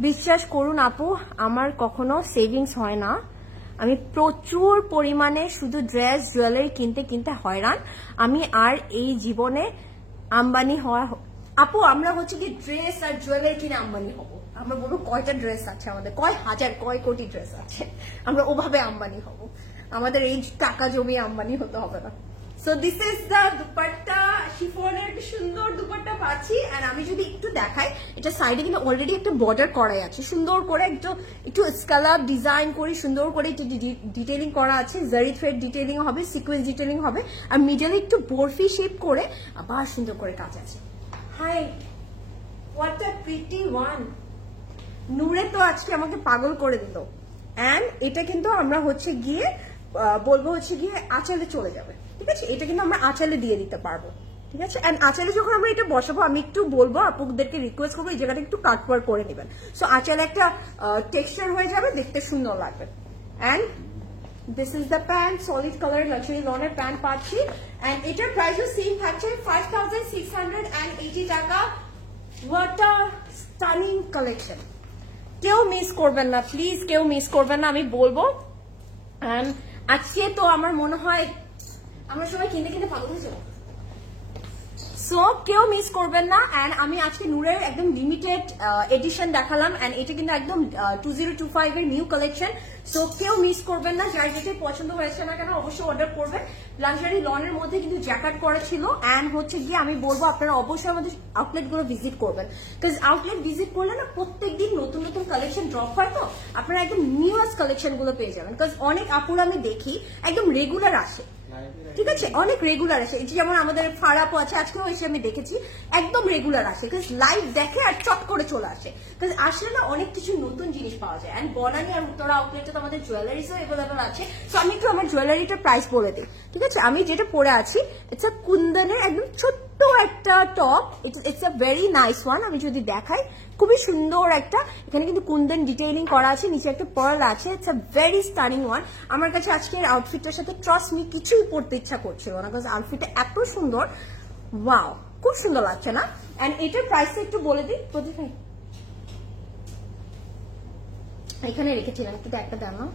বিশ্বাস করুন আপু, আমার কখনো সেভিংস হয় না, আমি প্রচুর পরিমাণে শুধু ড্রেস জুয়েলারি কিনতে কিনতে হয়রান। আমি আর এই জীবনে আম্বানি হওয়া আপু, আমরা হচ্ছে কি ড্রেস আর জুয়েলারি কিনে আম্বানি হব। আমরা বলবো কয়টা ড্রেস আছে আমাদের, কয় হাজার কয় কোটি ড্রেস আছে, আমরা ওভাবে আম্বানি হব। আমাদের এই টাকা জমিয়ে আম্বানি হতে হবে না। So this is the dupatta, শিফনের সুন্দর দুপাট্টা পাচ্ছি। আর আমি যদি একটু দেখাই, এটা সাইডে কিন্তু অলরেডি একটা বর্ডার করাই আছে, সুন্দর করে একটু স্কালাপ ডিজাইন করে সুন্দর করে একটু ডিটেইলিং করা আছে, জারি থ্রেড ডিটেইলিং হবে, সিকোয়েন্স ডিটেইলিং হবে, আর মিডলে একটু বরফি শেপ করে আবার সুন্দর করে কাজ আছে। Hi, what a pretty one. নূরে তো আজকে আমাকে পাগল করে দিল। এন্ড এটা কিন্তু আমরা হচ্ছে গিয়ে বলবো হচ্ছে গিয়ে আঁচলে চলে যাবে, ঠিক আছে? এটা কিন্তু আমরা আঁচলে দিয়ে দিতে পারবো, ঠিক আছে? এন্ড আঁচলে যখন আমরা এটা বসাবো, আমি একটু বলবো আপুদেরকে রিকোয়েস্ট করবো এই জায়গাটা একটু কাট করে নেবেন। সো আঁচলে একটা টেক্সচার হয়ে যাবে, দেখতে সুন্দর লাগবে। And this is the pant, solid colour luxury লনের প্যান্ট পাচ্ছি। এন্ড এটার প্রাইসও সেম থাকছে 5680 টাকা। হোয়াট আ স্টানিং কালেকশন, কেউ মিস করবেন না প্লিজ, কেউ মিস করবেন না, আমি বলবো। এন্ড আজকে তো আমার মনে হয় আমরা সবাই কিনতে কিনতে পাগল হয়ে যাবো। সো কেউ মিস করবেন না। এন্ড আমি আজকে নূরের একদম লিমিটেড এডিশন দেখালাম, এন্ড এটা কিন্তু একদম 2025 এর নিউ কালেকশন। সো কেউ মিস করবেন না, যার যেটাই পছন্দ হয়েছে না কেন অবশ্যই অর্ডার করবেন। লাক্সারি লনের মধ্যে কিন্তু জ্যাকেট করা ছিল। এন্ড হচ্ছে গিয়ে আমি বলবো আপনারা অবশ্যই আমাদের আউটলেট গুলো ভিজিট করবেন, বিকজ আউটলেট ভিজিট করলে না প্রত্যেকদিন নতুন নতুন কালেকশন ড্রপ হয়, তো আপনারা একদম নিউয়েস্ট কালেকশন গুলো পেয়ে যাবেন। বিকজ অনেক আপুরা আমি দেখি একদম রেগুলার আসে, ঠিক আছে? অনেক রেগুলার আসে, যেমন আমাদের ফারাপো আছে, আজকেও এসে আমি দেখেছি একদম রেগুলার আসে, লাইভ দেখে আর চট করে চলে আসে। আসলে না অনেক কিছু নতুন জিনিস পাওয়া যায়। এন্ড বনানী আর উত্তরা আউটলেটে তো আমাদের জুয়েলারিসও এভেলেবল আছে। সো আমি একটু আমার জুয়েলারিটার প্রাইস বলে দিই, ঠিক আছে? আমি যেটা পরে আছি ইটস আ কুন্দনের একদম ছোট্ট একটা top, it's a very nice one. আমি যদি দেখাই, খুবই সুন্দর একটা, এখানে কিন্তু কুন্দন ডিটেইলিং করা আছে, নিচে একটা পার্ল আছে, it's a very stunning one. আমার কাছে আজকের আউটফিটটার সাথে ট্রাস্ট মি কিছুই পড়তে ইচ্ছা করছিল না, বিকজ আউটফিটটা এত সুন্দর, ওয়াও, খুব সুন্দর লাগছে না? এন্ড এটার প্রাইসটা একটু বলে দিই, প্রতিদিন এখানে রেখেছিলাম, একটু একটা দেন না,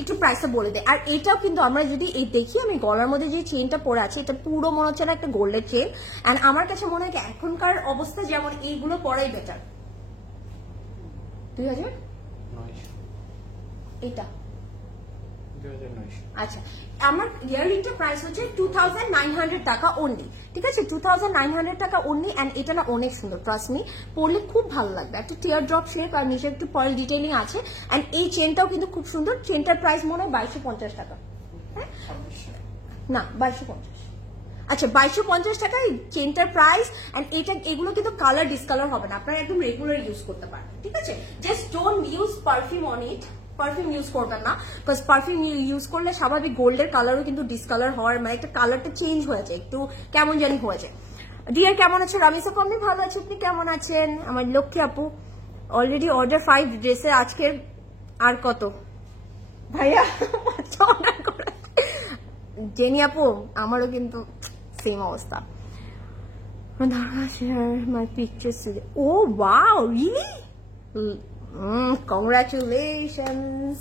একটু প্রাইসটা বলে দেয়। আর এটাও কিন্তু আমরা যদি এই দেখি, আমি গলার মধ্যে যে চেনটা পরে আছে, এটা পুরো মনে হচ্ছে না একটা গোল্ডের চেন। এন্ড আমার কাছে মনে হয় এখনকার অবস্থা যেমন এইগুলো পরাই বেটার। 2000 এটা 2009। আচ্ছা, আমার ইয়াররিংটা প্রাইস হচ্ছে 2900 টাকা অনলি, ঠিক আছে? 2900 টাকা অনলি। এন্ড এটা না অনেক সুন্দর, ট্রাস্ট মি, পরলে খুব ভালো লাগবে। একটা টিয়ার ড্রপ শেপ আর নিচে একটু পার্ল ডিটেইলিং আছে। এন্ড এই চেনটাও কিন্তু খুব সুন্দর। চেনটার প্রাইস মনে হয় 2250 টাকা, হ্যাঁ না 2250, আচ্ছা 2250 টাকা এই চেনটার প্রাইস। এন্ড এটা এগুলো কিন্তু কালার ডিসকালার হবে না, আপনারা একদম রেগুলার ইউজ করতে পারেন, ঠিক আছে? Just don't use perfume on it, perfume use করবেন না, বিকজ পারফিউম ইউজ করলে স্বাভাবিক গোল্ডের কালারও কিন্তু ডিসকালার হওয়ার, মানে একটা কালারটা চেঞ্জ হয়ে যায়, একটু কেমন জানি হয়ে যায়। ডিয়ার কেমন আছে? রামিসা আমি ভালো আছি, আপনি কেমন আছেন? আমার লক্ষ্মী আপু অলরেডি অর্ডার 5 ড্রেসে, আজকের আর কত ভাইয়া অর্ডার করে। জেনি আপু আমারও কিন্তু সেম অবস্থা। share my pictures today. Oh wow, really? Congratulations.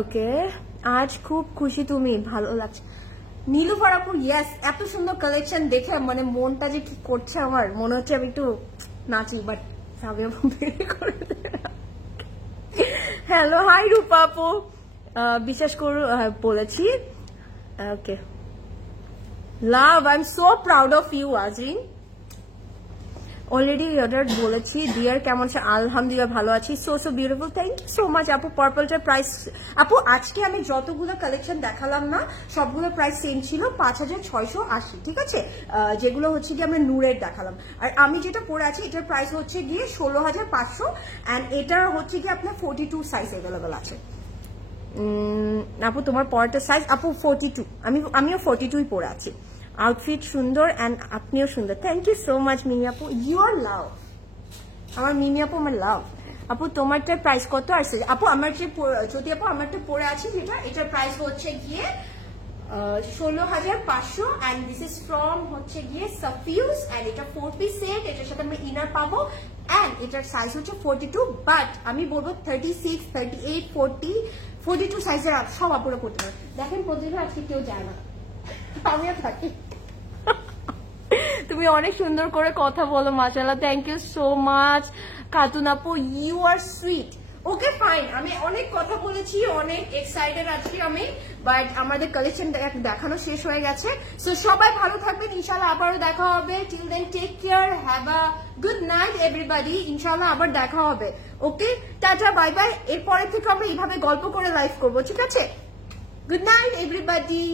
Okay. আজ খুব খুশি তুমি, ভালো লাগছে। নীলুফার আপু, ইয়েস, এত সুন্দর কালেকশন দেখে মানে মনটা যে কি করছে আমার, মনে হচ্ছে আমি একটু নাচি, বাট সাবি আপু বের করে হ্যালো, হাই রূপা আপু, বিশ্বাস করো বলেছি। Okay, love, I am so proud of you Azrin. Already order বলেছি। ডিয়ার কেমন আছে? আলহামদুলিল্লাহ ভালো আছি। So beautiful, thank you so much আপু। পার্পলটার প্রাইস আপু, আজকে আমি যতগুলো কালেকশন দেখালাম না সবগুলোর প্রাইস সেম ছিল, 5680। ঠিক আছে, যেগুলো হচ্ছে গিয়ে আমরা নূরের দেখালাম। আর আমি যেটা পরে আছি এটার প্রাইস হচ্ছে গিয়ে 16500, অ্যান্ড এটার হচ্ছে গিয়ে আপনার 42 সাইজ অ্যাভেলেবল আছে। আপু তোমার পরেরটা সাইজ আপু 42, আমিও 42ই পরে আছি। আউটফিট সুন্দর অ্যান্ড আপনিও সুন্দর, থ্যাংক ইউ সো মাচ মিমি আপু, ইউ আর লাভ। আমার মিমি আপু আমার লাভ। আপু তোমারটার প্রাইস কত আসছে? আপু আমার যে যদি আপু আমারটা পরে আছি যেটা, এটার প্রাইস হচ্ছে গিয়ে 16500, অ্যান্ড দিস ইজ ফ্রম হচ্ছে গিয়ে সাফিউজ, অ্যান্ড এটা 4 পিস সেট, এটার সাথে আমরা ইনার পাবো, অ্যান্ড এটার সাইজ হচ্ছে 42, বাট আমি বলবো 36, 38, 40, 42 সাইজের সব আপুরা পড়তে পারে। দেখেন প্রতিভা আজকে কেউ যায় না, আমিও থাকি। তুমি অনেক সুন্দর করে কথা বলো, মাশাআল্লাহ, thank you so much. Khatun আপু, you are sweet. Okay fine, আমি অনেক কথা বলেছি, অনেক এক্সাইটেড আছি আমি, বাট আমাদের কালেকশন দেখানো শেষ হয়ে গেছে। সো সবাই ভালো থাকবেন, ইনশাআল্লাহ আবারও দেখা হবে। Till then take care, have a good night everybody, ইনশাআল্লাহ আবার দেখা হবে। Okay, tata, bye bye. এরপরে থেকে আমরা এইভাবে গল্প করে লাইভ করবো, ঠিক আছে? Good night everybody.